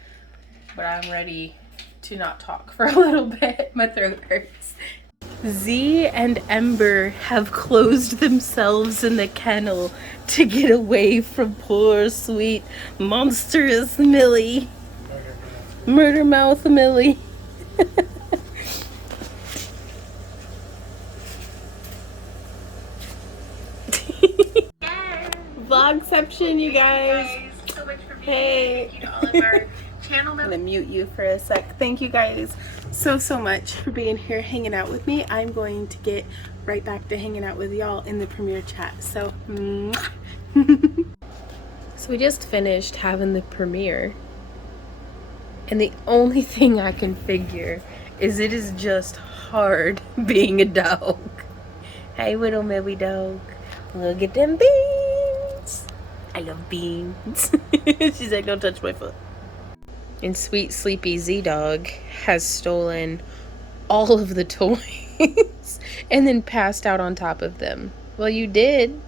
But I'm ready to not talk for a little bit. My throat hurts. Z and Ember have closed themselves in the kennel to get away from poor, sweet, monstrous Millie. Murder mouth Millie. Vlogception, you guys. So much for being here. All of our channel. I'm gonna mute you for a sec. Thank you guys so much for being here, hanging out with me. I'm going to get right back to hanging out with y'all in the premiere chat. So, so we just finished having the premiere, and the only thing I can figure is it is just hard being a dog. Hey, little Millie dog, look at them beans. I love beans. She's like, don't touch my foot. And sweet sleepy Z-Dog has stolen all of the toys and then passed out on top of them. Well, you did.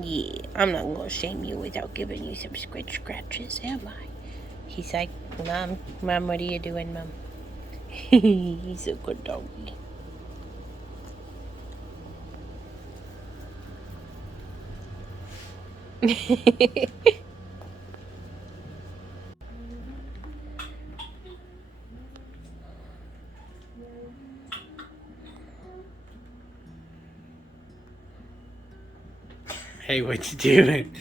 Yeah, I'm not gonna shame you without giving you some scratches, am I? He's like, Mom, what are you doing, Mom? He's a good doggy. Hey, what you doing?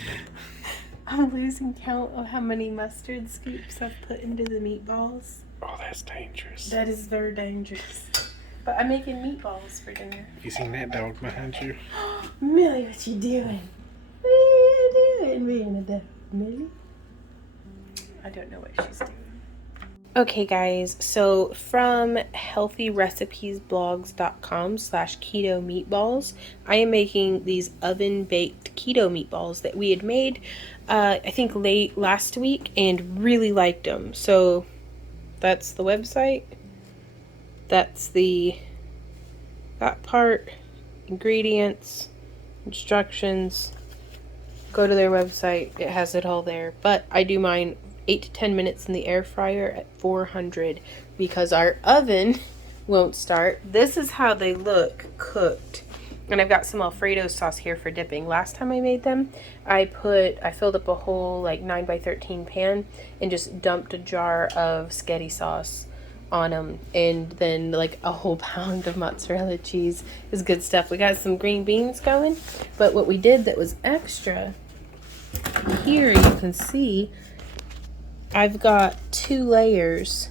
I'm losing count of how many mustard scoops I've put into the meatballs. Oh, that's dangerous. That is very dangerous. But I'm making meatballs for dinner. You seen that dog behind you? Millie, what you doing? What are you doing being a dog, Millie? I don't know what she's doing. Okay guys, so from healthyrecipesblogs.com/keto meatballs, I am making these oven baked keto meatballs that we had made I think late last week and really liked them. So that's the website. That's that part, ingredients, instructions. Go to their website, it has it all there. But I do mine 8 to 10 minutes in the air fryer at 400 because our oven won't start. This is how they look cooked. And I've got some Alfredo sauce here for dipping. Last time I made them, I filled up a whole like 9x13 pan and just dumped a jar of sketty sauce on them, and then like a whole pound of mozzarella cheese. Is good stuff. We got some green beans going, but what we did that was extra, here you can see I've got 2 layers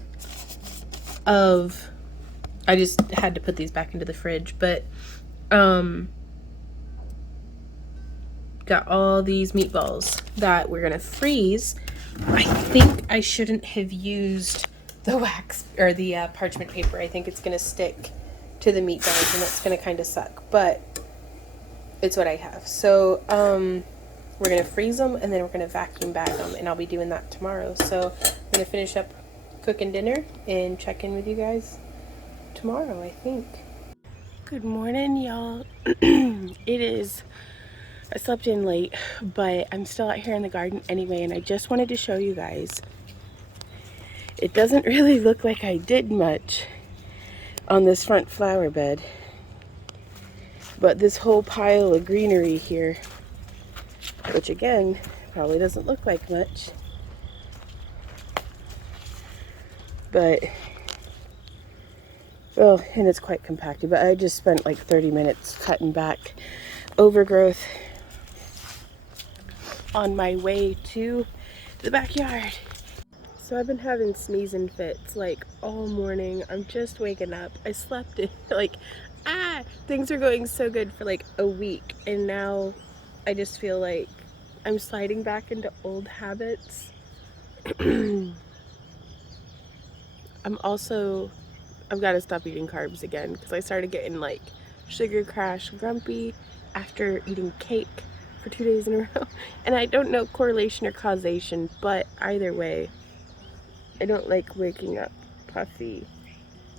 of, I just had to put these back into the fridge, but got all these meatballs that we're gonna freeze. I think I shouldn't have used the wax or the parchment paper. I think it's gonna stick to the meatballs and that's gonna kind of suck, but it's what I have. So we're going to freeze them, and then we're going to vacuum bag them, and I'll be doing that tomorrow. So I'm going to finish up cooking dinner and check in with you guys tomorrow, I think. Good morning, y'all. I slept in late, but I'm still out here in the garden anyway, and I just wanted to show you guys. It doesn't really look like I did much on this front flower bed, but this whole pile of greenery here, which again, probably doesn't look like much, but, well, and it's quite compacted, but I just spent like 30 minutes cutting back overgrowth on my way to the backyard. So I've been having sneezing fits like all morning. I'm just waking up. I slept in like, things are going so good for like a week, and now I just feel like I'm sliding back into old habits. I've got to stop eating carbs again because I started getting like sugar crash grumpy after eating cake for 2 days in a row. And I don't know correlation or causation, but either way, I don't like waking up puffy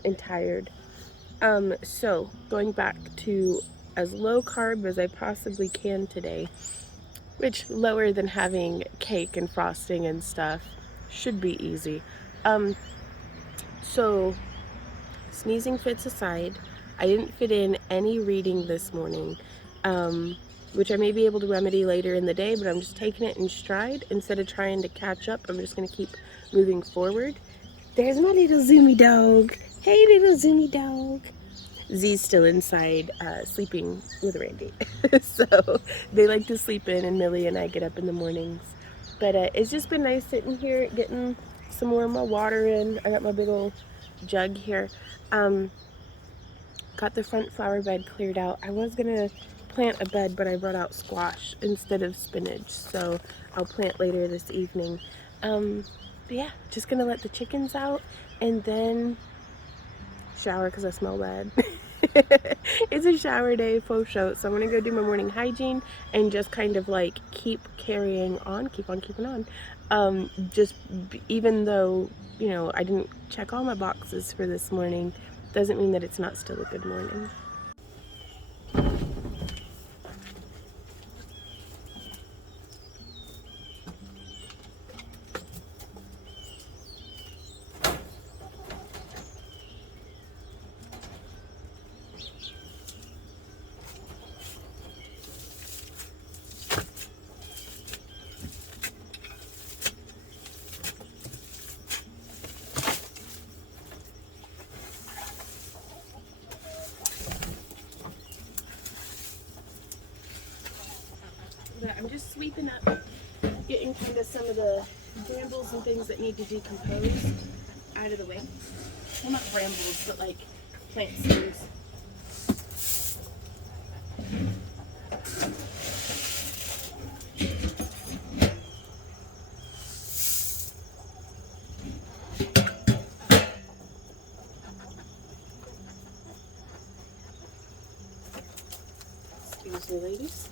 and tired. So going back to as low carb as I possibly can today, which lower than having cake and frosting and stuff should be easy. So sneezing fits aside, I didn't fit in any reading this morning, which I may be able to remedy later in the day, but I'm just taking it in stride. Instead of trying to catch up, I'm just going to keep moving forward. There's my little zoomy dog. Hey, little zoomy dog. Z's still inside sleeping with Randy. So they like to sleep in, and Millie and I get up in the mornings. But it's just been nice sitting here getting some more of my water in. I got my big old jug here. Got the front flower bed cleared out. I was gonna plant a bed, but I brought out squash instead of spinach, so I'll plant later this evening. But yeah, just gonna let the chickens out and then shower because I smell bad. It's a shower day, faux show, so I'm gonna go do my morning hygiene and just kind of like keep carrying on, keep on keeping on. Even though, you know, I didn't check all my boxes for this morning, doesn't mean that it's not still a good morning. But I'm just sweeping up, getting kind of some of the brambles and things that need to decompose out of the way. Well, not brambles, but like plant stems. Excuse me, ladies.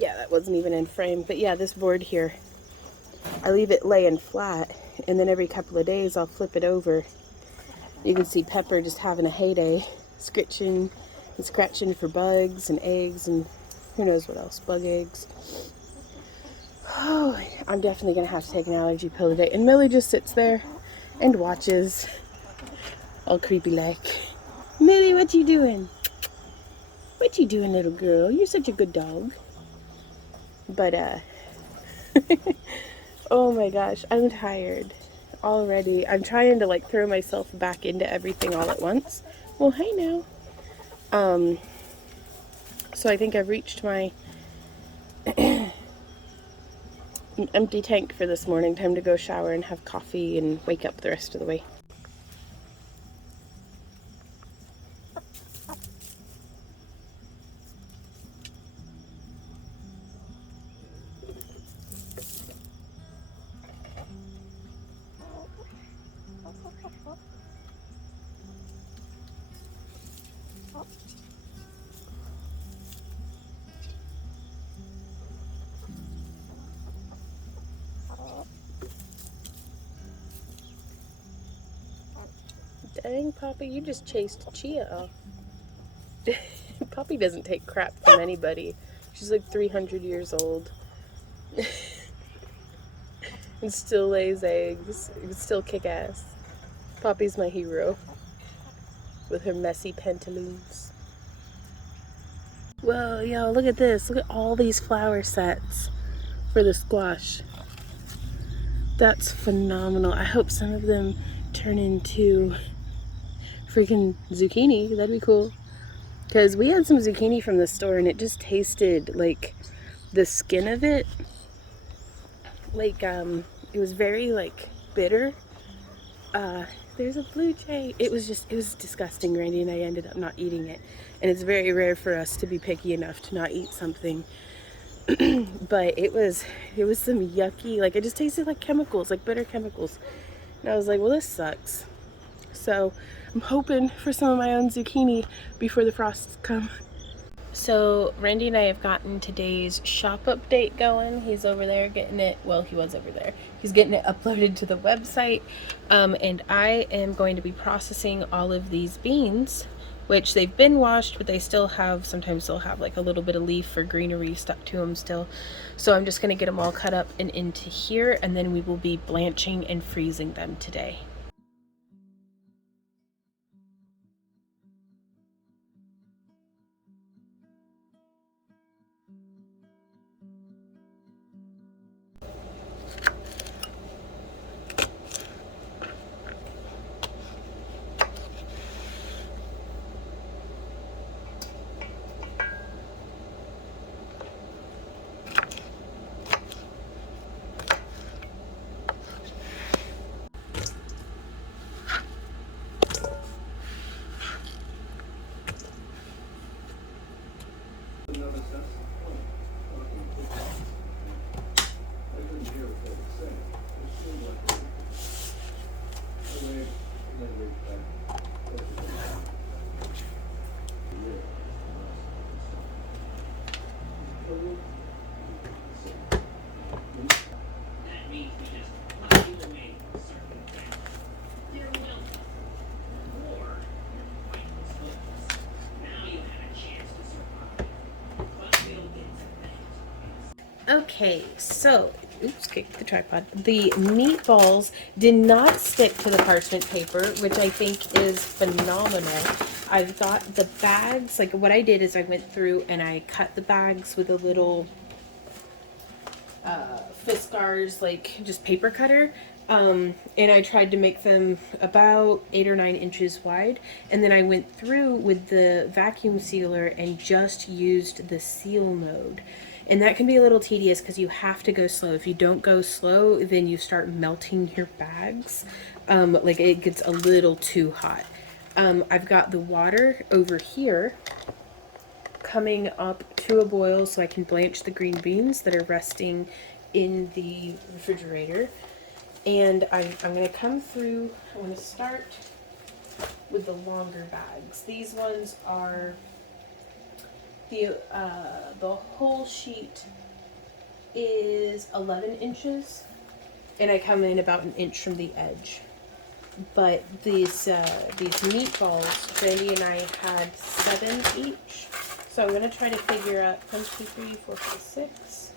Yeah, that wasn't even in frame, but yeah, this board here, I leave it laying flat, and then every couple of days I'll flip it over. You can see Pepper just having a heyday, scratching and scratching for bugs and eggs and who knows what else, bug eggs. Oh, I'm definitely gonna have to take an allergy pill today. And Millie just sits there and watches, all creepy like. Millie, what you doing? What you doing, little girl? You're such a good dog. But oh my gosh, I'm tired already. I'm trying to like throw myself back into everything all at once. Well, hey now. So I think I've reached my empty tank for this morning. Time to go shower and have coffee and wake up the rest of the way. Dang, Poppy, you just chased Chia off. Poppy doesn't take crap from anybody. She's like 300 years old. And still lays eggs. And still kick ass. Poppy's my hero. With her messy pantaloons. Whoa, y'all, look at this. Look at all these flower sets for the squash. That's phenomenal. I hope some of them turn into freaking zucchini. That'd be cool. Because we had some zucchini from the store and it just tasted like the skin of it. Like, it was very, like, bitter. There's a blue jay. It was disgusting. Randy and I ended up not eating it. And it's very rare for us to be picky enough to not eat something. But it was some yucky, like, it just tasted like chemicals, like bitter chemicals. And I was like, well, this sucks. So I'm hoping for some of my own zucchini before the frosts come. So Randy and I have gotten today's shop update going. He's over there getting it, well, he was over there. He's getting it uploaded to the website. And I am going to be processing all of these beans, which they've been washed, but they still have, sometimes they'll have like a little bit of leaf or greenery stuck to them still. So I'm just going to get them all cut up and into here, and then we will be blanching and freezing them today. Okay, so, oops, kicked the tripod. The meatballs did not stick to the parchment paper, which I think is phenomenal. I've got the bags, like what I did is I went through and I cut the bags with a little Fiskars, like just paper cutter. And I tried to make them about 8 or 9 inches wide. And then I went through with the vacuum sealer and just used the seal mode. And that can be a little tedious because you have to go slow. If you don't go slow, then you start melting your bags. Like it gets a little too hot. I've got the water over here coming up to a boil so I can blanch the green beans that are resting in the refrigerator. And I'm going to come through, I'm going to start with the longer bags. These ones are, the whole sheet is 11 inches, and I come in about an inch from the edge. But these meatballs, Randy and I had 7 each. So I'm going to try to figure out 1, 2, 3, 4, 5, 6.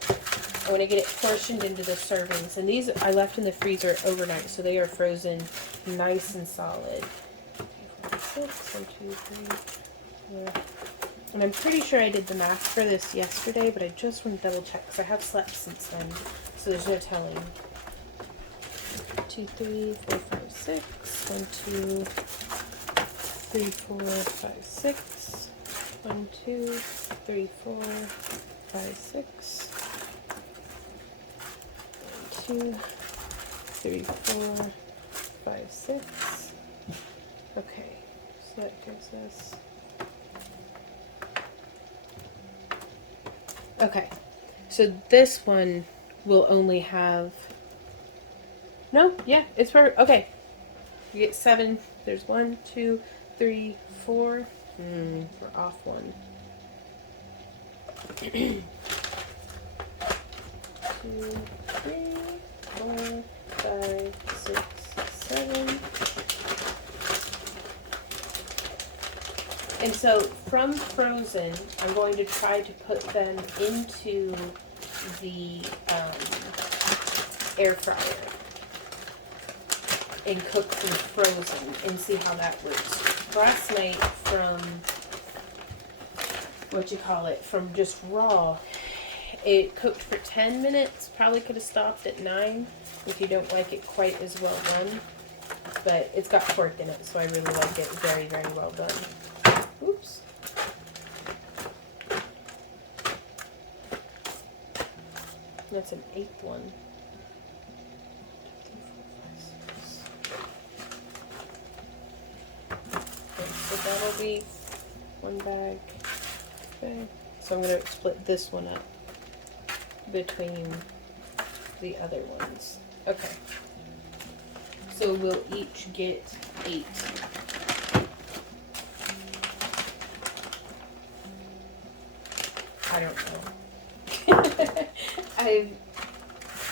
I want to get it portioned into the servings. And these I left in the freezer overnight, so they are frozen nice and solid. 4, 6, 1, 2, 3, 4. And I'm pretty sure I did the math for this yesterday, but I just want to double check because I have slept since then, so there's no telling. 2, 3, 4, 5, 6. 1, 2, 3, 4, 5, 6. 1, 2, 3, 4, 5, 6. 1, 2, 3, 4, 5, 6. Okay, so that gives us. Okay, so this one will only have. No, yeah, it's for, okay. You get 7. There's 1, 2, 3, 4. We're off 1. 2, 3, 4, 5, 6, 7. And so from frozen, I'm going to try to put them into the air fryer and cook them frozen and see how that works. Last night from, from just raw, it cooked for 10 minutes. Probably could have stopped at 9 if you don't like it quite as well done. But it's got pork in it, so I really like it very, very well done. Oops. That's an 8th one. Okay, so that'll be one bag. Okay. So I'm going to split this one up between the other ones. Okay. So we'll each get 8. I don't know.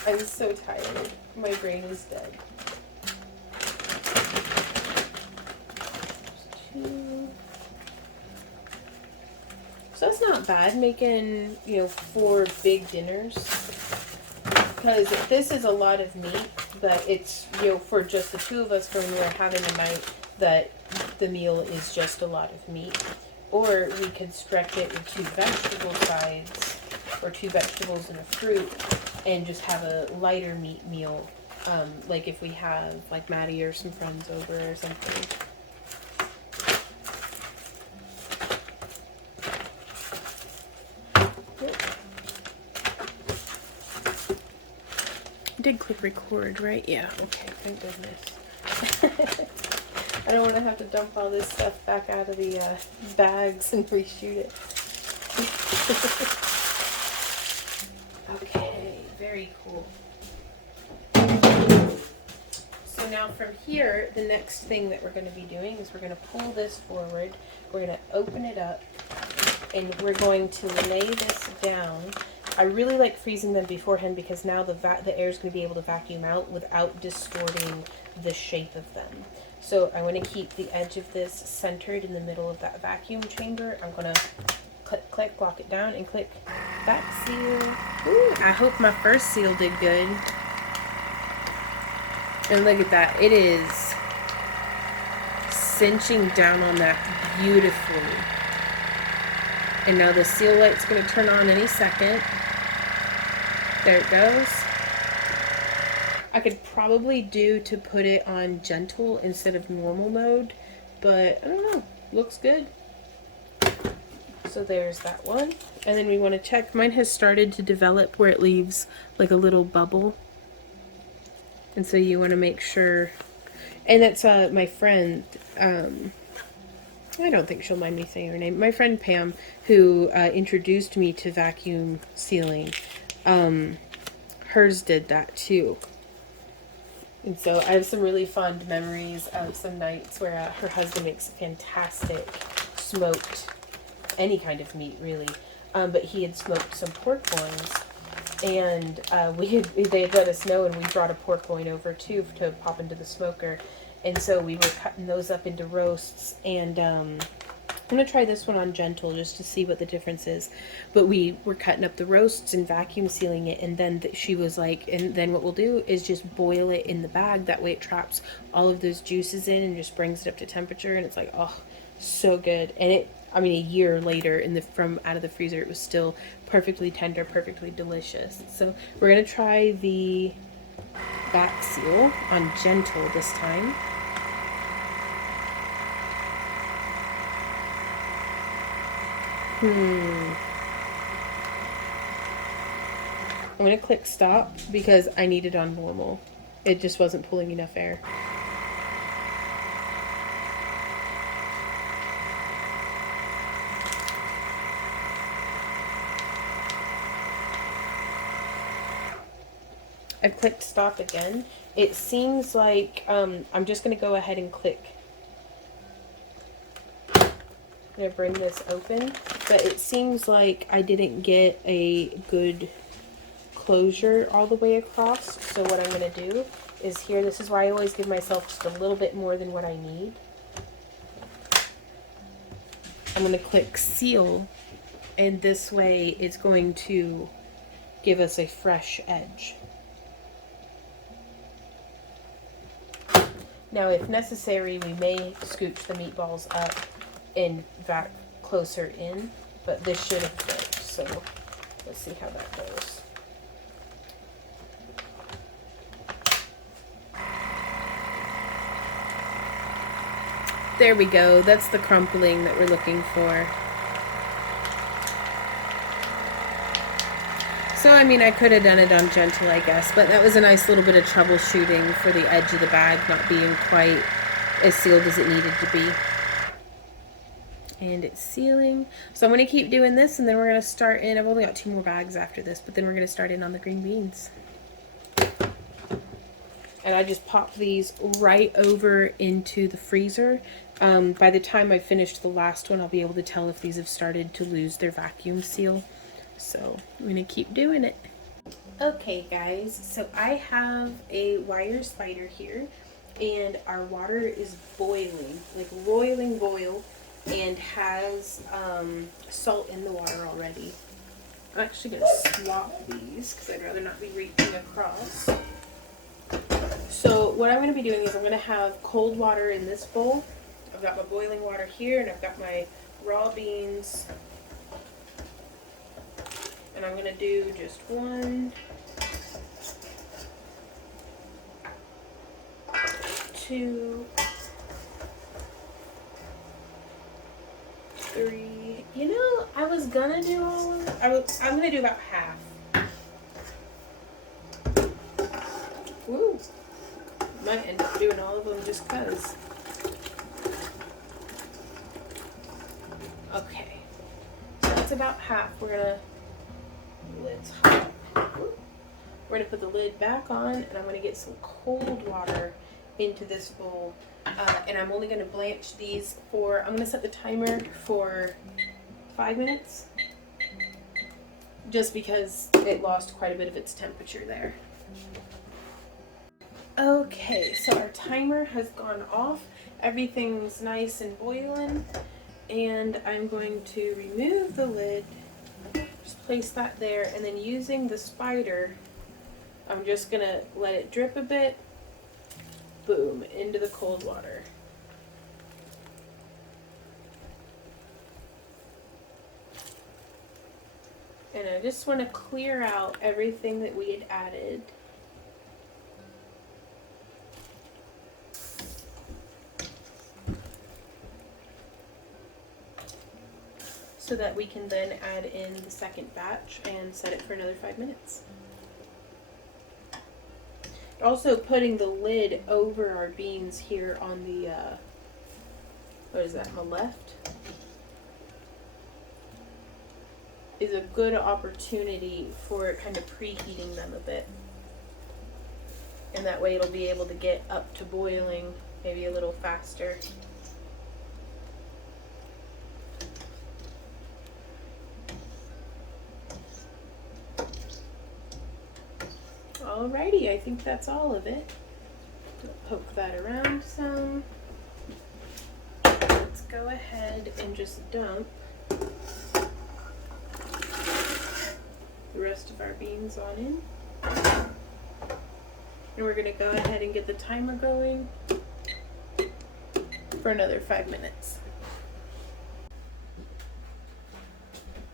I'm so tired. My brain is dead. 2. So that's not bad, making, 4 big dinners. Because this is a lot of meat, but it's, for just the 2 of us, for when we're having a night that the meal is just a lot of meat. Or we could stretch it with 2 vegetable sides, or 2 vegetables and a fruit, and just have a lighter meat meal, like if we have, like, Maddie or some friends over or something. I did click record, right? Yeah, okay, thank goodness. I don't want to have to dump all this stuff back out of the bags and reshoot it. Okay, very cool. So now from here, the next thing that we're going to be doing is we're going to pull this forward, we're going to open it up, and we're going to lay this down. I really like freezing them beforehand because now the air is going to be able to vacuum out without distorting the shape of them. So I want to keep the edge of this centered in the middle of that vacuum chamber. I'm going to click, click, lock it down, and click back seal. Ooh, I hope my first seal did good. And look at that. It is cinching down on that beautifully. And now the seal light's going to turn on any second. There it goes. I could probably do to put it on gentle instead of normal mode, but I don't know. Looks good. So there's that one. And then we want to check. Mine has started to develop where it leaves like a little bubble. And so you want to make sure. And that's my friend. I don't think she'll mind me saying her name. My friend Pam, who introduced me to vacuum sealing. Hers did that too. And so I have some really fond memories of some nights where her husband makes fantastic smoked, any kind of meat really, but he had smoked some pork loins, and they had let us know, and we brought a pork loin over too to pop into the smoker, and so we were cutting those up into roasts, and I'm going to try this one on gentle just to see what the difference is. But we were cutting up the roasts and vacuum sealing it. And then she was like, and then what we'll do is just boil it in the bag. That way it traps all of those juices in and just brings it up to temperature. And it's like, oh, so good. And a year later from out of the freezer, it was still perfectly tender, perfectly delicious. So we're going to try the back seal on gentle this time. I'm going to click stop because I need it on normal. It just wasn't pulling enough air. I've clicked stop again. It seems like I'm just going to go ahead and click. I'm going to bring this open, but it seems like I didn't get a good closure all the way across. So what I'm going to do is here, this is why I always give myself just a little bit more than what I need. I'm going to click seal, and this way it's going to give us a fresh edge. Now, if necessary, we may scooch the meatballs up and back closer in, but this should have fit, so let's see how that goes. There we go. That's the crumpling that we're looking for. So, I mean, I could have done it on gentle, I guess, but that was a nice little bit of troubleshooting for the edge of the bag not being quite as sealed as it needed to be. And it's sealing. So I'm going to keep doing this, and then we're going to start in. I've only got 2 more bags after this, but then we're going to start in on the green beans. And I just pop these right over into the freezer. By the time I finished the last one, I'll be able to tell if these have started to lose their vacuum seal. So I'm going to keep doing it. Okay guys, so I have a wire spider here, and our water is boiling, like roiling boil, and has salt in the water already. I'm actually going to swap these because I'd rather not be reaching across. So what I'm going to be doing is I'm going to have cold water in this bowl. I've got my boiling water here, and I've got my raw beans. And I'm going to do just 1, 2, 3. You know, I was going to do all of it. I'm going to do about half. Woo. Might end up doing all of them just because. Okay. So that's about half. We're going to... Lid's hot. We're going to put the lid back on, and I'm going to get some cold water into this bowl. And I'm only going to blanch these for, I'm going to set the timer for 5 minutes. Just because it lost quite a bit of its temperature there. Okay, so our timer has gone off. Everything's nice and boiling. And I'm going to remove the lid. Just place that there, and then using the spider, I'm just going to let it drip a bit. Boom, into the cold water. And I just want to clear out everything that we had added. So that we can then add in the second batch and set it for another 5 minutes. Also, putting the lid over our beans here on the, what is that, on the left, is a good opportunity for kind of preheating them a bit. And that way it'll be able to get up to boiling maybe a little faster. Alrighty, I think that's all of it. Poke that around some. Let's go ahead and just dump the rest of our beans on in. And we're going to go ahead and get the timer going for another 5 minutes.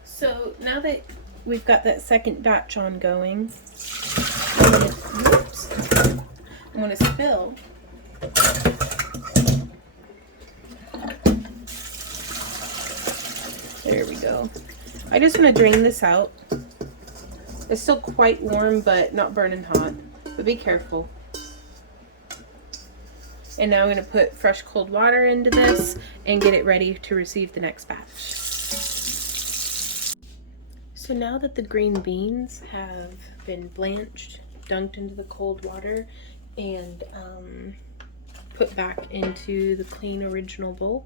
So now that we've got that second batch ongoing, I'm going to spill there we go. I just want to drain this out. It's still quite warm, but not burning hot, but be careful. And now I'm going to put fresh cold water into this and get it ready to receive the next batch. So now that the green beans have been blanched, dunked into the cold water, and put back into the clean original bowl,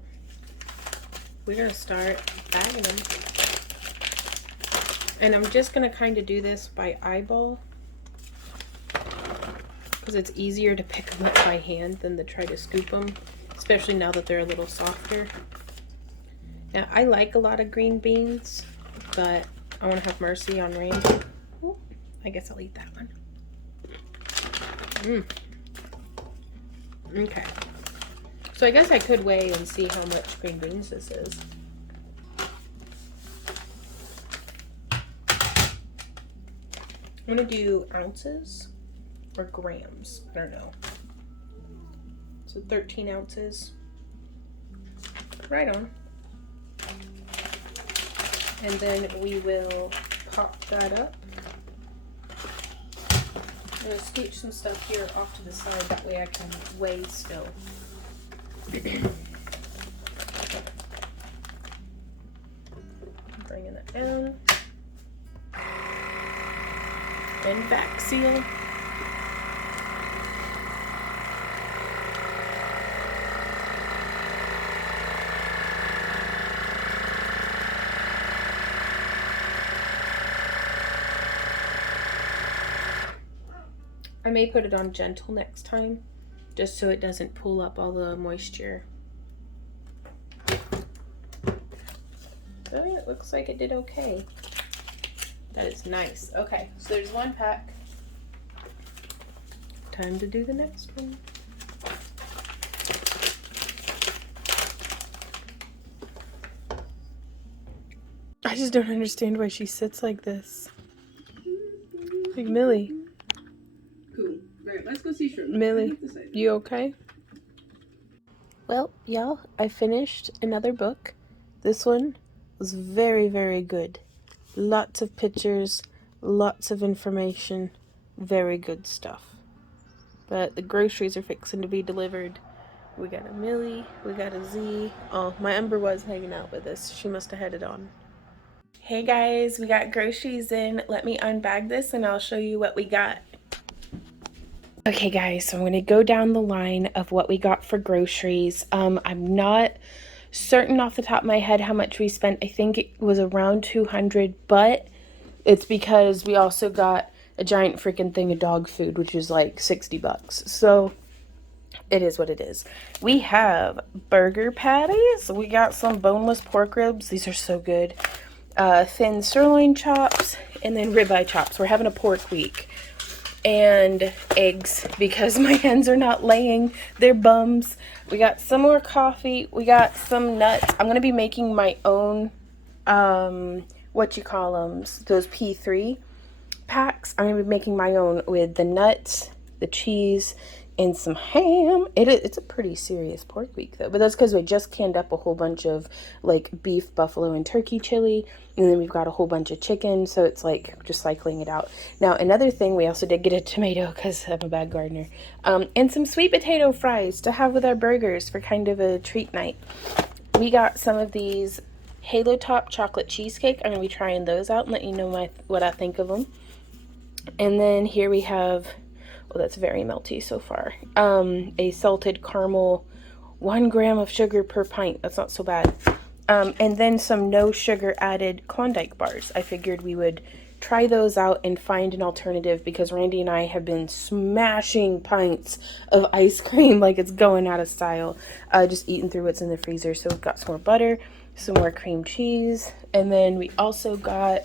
we're going to start bagging them. And I'm just going to kind of do this by eyeball, because it's easier to pick them up by hand than to try to scoop them, especially now that they're a little softer. Now, I like a lot of green beans, but I want to have mercy on Randy. Ooh, I guess I'll eat that one. Okay. So I guess I could weigh and see how much green beans this is. I'm going to do ounces or grams. I don't know. So 13 ounces. Right on. And then we will pop that up. I'm going to scooch some stuff here off to the side, that way I can weigh still. Bringing it down. And vac seal. I may put it on gentle next time, just so it doesn't pull up all the moisture. Oh yeah, it looks like it did okay. That is nice. Okay, so there's one pack. Time to do the next one. I just don't understand why she sits like this. Like Millie. Cool. Right, let's go see shrimp. Millie, you okay? Well, y'all, I finished another book. This one was very, very good. Lots of pictures, lots of information, very good stuff. But the groceries are fixing to be delivered. We got a Millie, we got a Z. Oh, my Ember was hanging out with us. She must have headed on. Hey guys, we got groceries in. Let me unbag this and I'll show you what we got. Okay guys, so I'm going to go down the line of what we got for groceries. I'm not certain off the top of my head how much we spent. I think it was around 200, but it's because we also got a giant freaking thing of dog food, which is like 60 bucks. So it is what it is. We have burger patties. We got some boneless pork ribs. These are so good. Thin sirloin chops, and then ribeye chops. We're having a pork week. And eggs, because my hens are not laying, they're bums. We got some more coffee. We got some nuts. I'm going to be making my own, those P3 packs. I'm going to be making my own with the nuts, the cheese, and some ham. It's a pretty serious pork week though, but that's because we just canned up a whole bunch of like beef, buffalo, and turkey chili, and then we've got a whole bunch of chicken, so it's like just cycling it out. Now another thing, we also did get a tomato because I'm a bad gardener, and some sweet potato fries to have with our burgers for kind of a treat night. We got some of these Halo Top chocolate cheesecake. I'm gonna be trying those out and let you know what I think of them. And then here we have, well, that's very melty so far. A salted caramel, 1 gram of sugar per pint. That's not so bad. And then some no sugar added Klondike bars. I figured we would try those out and find an alternative because Randy and I have been smashing pints of ice cream like it's going out of style. Just eating through what's in the freezer. So we've got some more butter, some more cream cheese, and then we also got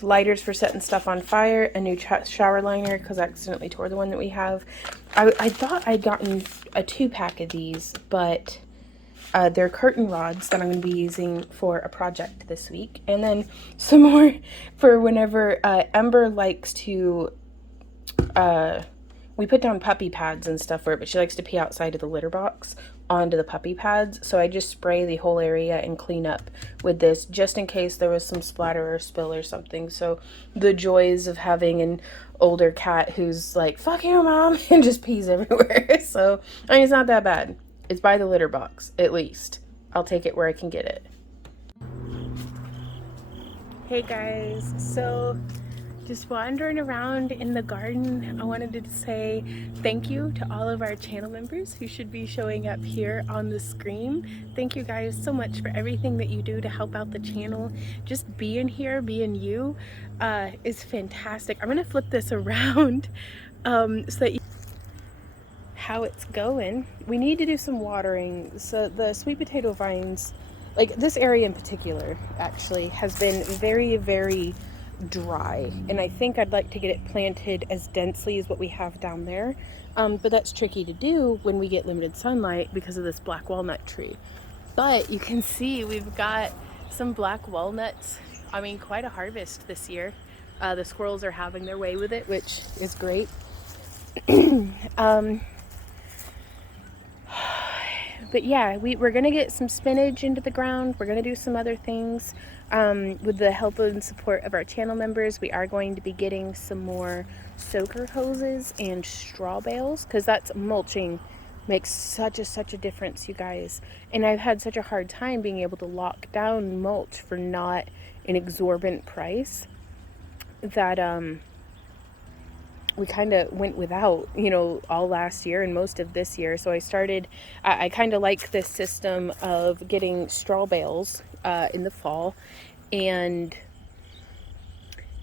lighters for setting stuff on fire, a new shower liner because I accidentally tore the one that we have. I thought I'd gotten a 2-pack of these, but they're curtain rods that I'm going to be using for a project this week. And then some more for whenever Ember likes to, we put down puppy pads and stuff for it, but she likes to pee outside of the litter box onto the puppy pads. So I just spray the whole area and clean up with this just in case there was some splatter or spill or something. So the joys of having an older cat who's like, fuck you, mom, and just pees everywhere. So, I mean, it's not that bad. It's by the litter box, at least. I'll take it where I can get it. Hey guys, so just wandering around in the garden, I wanted to say thank you to all of our channel members who should be showing up here on the screen. Thank you guys so much for everything that you do to help out the channel. Just being here, being you, is fantastic. I'm gonna flip this around so that you how it's going. We need to do some watering. So the sweet potato vines like this area in particular actually has been very, very dry, and I think I'd like to get it planted as densely as what we have down there, but that's tricky to do when we get limited sunlight because of this black walnut tree. But you can see we've got some black walnuts. I mean, quite a harvest this year. The squirrels are having their way with it, which is great. But yeah, we're gonna get some spinach into the ground. We're gonna do some other things. With the help and support of our channel members, we are going to be getting some more soaker hoses and straw bales, because that's mulching makes such a difference, you guys. And I've had such a hard time being able to lock down mulch for not an exorbitant price that we kind of went without, you know, all last year and most of this year. So I kind of like this system of getting straw bales in the fall and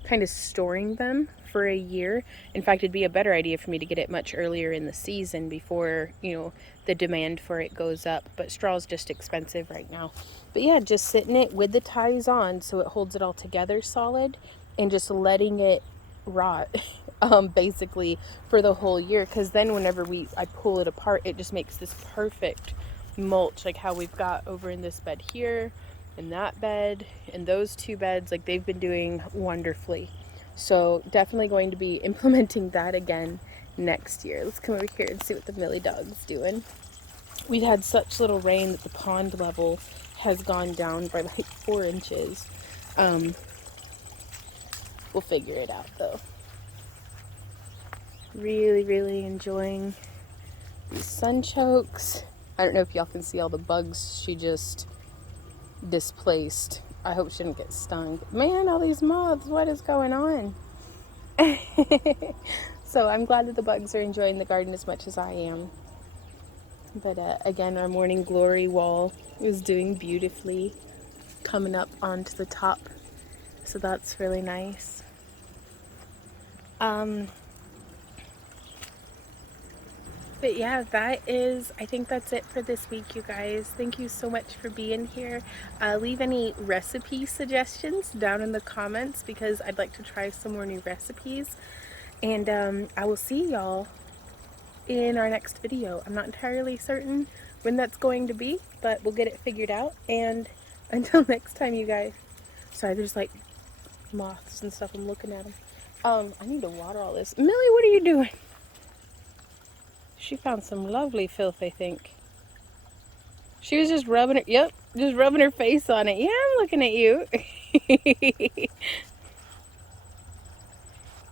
kind of storing them for a year. In fact, it'd be a better idea for me to get it much earlier in the season before, you know, the demand for it goes up. But straw is just expensive right now. But yeah, just sitting it with the ties on so it holds it all together solid, and just letting it rot basically for the whole year, because then whenever I pull it apart, it just makes this perfect mulch, like how we've got over in this bed here, and that bed, and those two beds. Like, they've been doing wonderfully. So definitely going to be implementing that again next year. Let's come over here and see what the Millie dog's doing. We had such little rain that the pond level has gone down by like 4 inches. We'll figure it out though. Really enjoying these sunchokes. I don't know if y'all can see all the bugs she just displaced. I hope she didn't get stung. Man, all these moths, what is going on? So I'm glad that the bugs are enjoying the garden as much as I am. But again, our morning glory wall was doing beautifully, coming up onto the top. So that's really nice. But yeah, I think that's it for this week, you guys. Thank you so much for being here. Leave any recipe suggestions down in the comments, because I'd like to try some more new recipes. And I will see y'all in our next video. I'm not entirely certain when that's going to be, but we'll get it figured out. And until next time, you guys. Sorry, there's like moths and stuff. I'm looking at them. I need to water all this. Millie, what are you doing? She found some lovely filth, I think. She was just rubbing her, just rubbing her face on it. Yeah, I'm looking at you.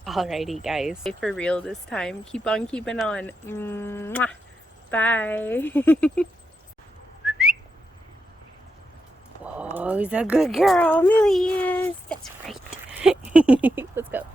Alrighty, guys. For real this time. Keep on keeping on. Mwah. Bye. Whoa, he's a good girl. Millie is. That's right. Let's go.